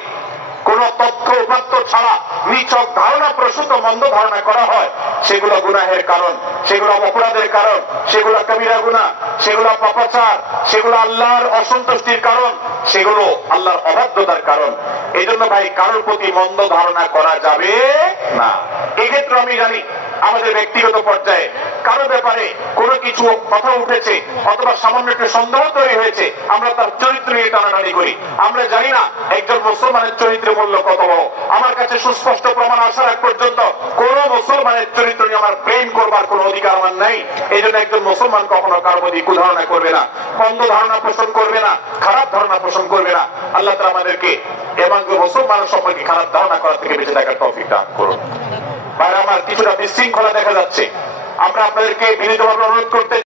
কোন তথ্য উপাত্ত ছাড়া নিছক ধারণা প্রসূত মন্দ ধারণা করা হয়, সেগুলো গুনাহের কারণ, সেগুলো অপরাধের কারণ, সেগুলো কবিরা গুনাহ, সেগুলো পাপাচার, সেগুলো আল্লাহর অসন্তুষ্টির কারণ, সেগুলো আল্লাহর অবাধ্যতার কারণ। এই জন্য ভাই, কারোর প্রতি মন্দ ধারণা করা যাবে না। এক্ষেত্রে আমি জানি আমাদের ব্যক্তিগত পর্যায়ে কারো ব্যাপারে কোনো কিছু কথা উঠেছে অথবা সামান্য একটু সন্দেহ তৈরি হয়েছে, আমরা তার চরিত্র নিয়ে টানাটানি করি। আমরা জানি না একজন মুসলমানের চরিত্রের মূল্য কত বড়। আমার কাছে সুস্পষ্ট প্রমাণ আসার আগ পর্যন্ত কোন মুসলমানের চরিত্র নিয়ে আমার প্রেম করবার কোন অধিকার আমার নাই। এই জন্য একজন মুসলমান কখনো কারো প্রতি কুধারণা করবে না, মন্দ ধারণা পোষণ করবে না, খারাপ ধারণা পোষণ করবে না। আল্লাহ তাআলা আমাদেরকে এবং মুসলমানের সম্পর্কে খারাপ ধারণা করা থেকে বেঁচে থাকার তৌফিক দান করুন। ভাই আমার, কিছুটা বিশৃঙ্খলা দেখা যাচ্ছে, আমরা আপনাদেরকে বিনীতভাবে অনুরোধ করতে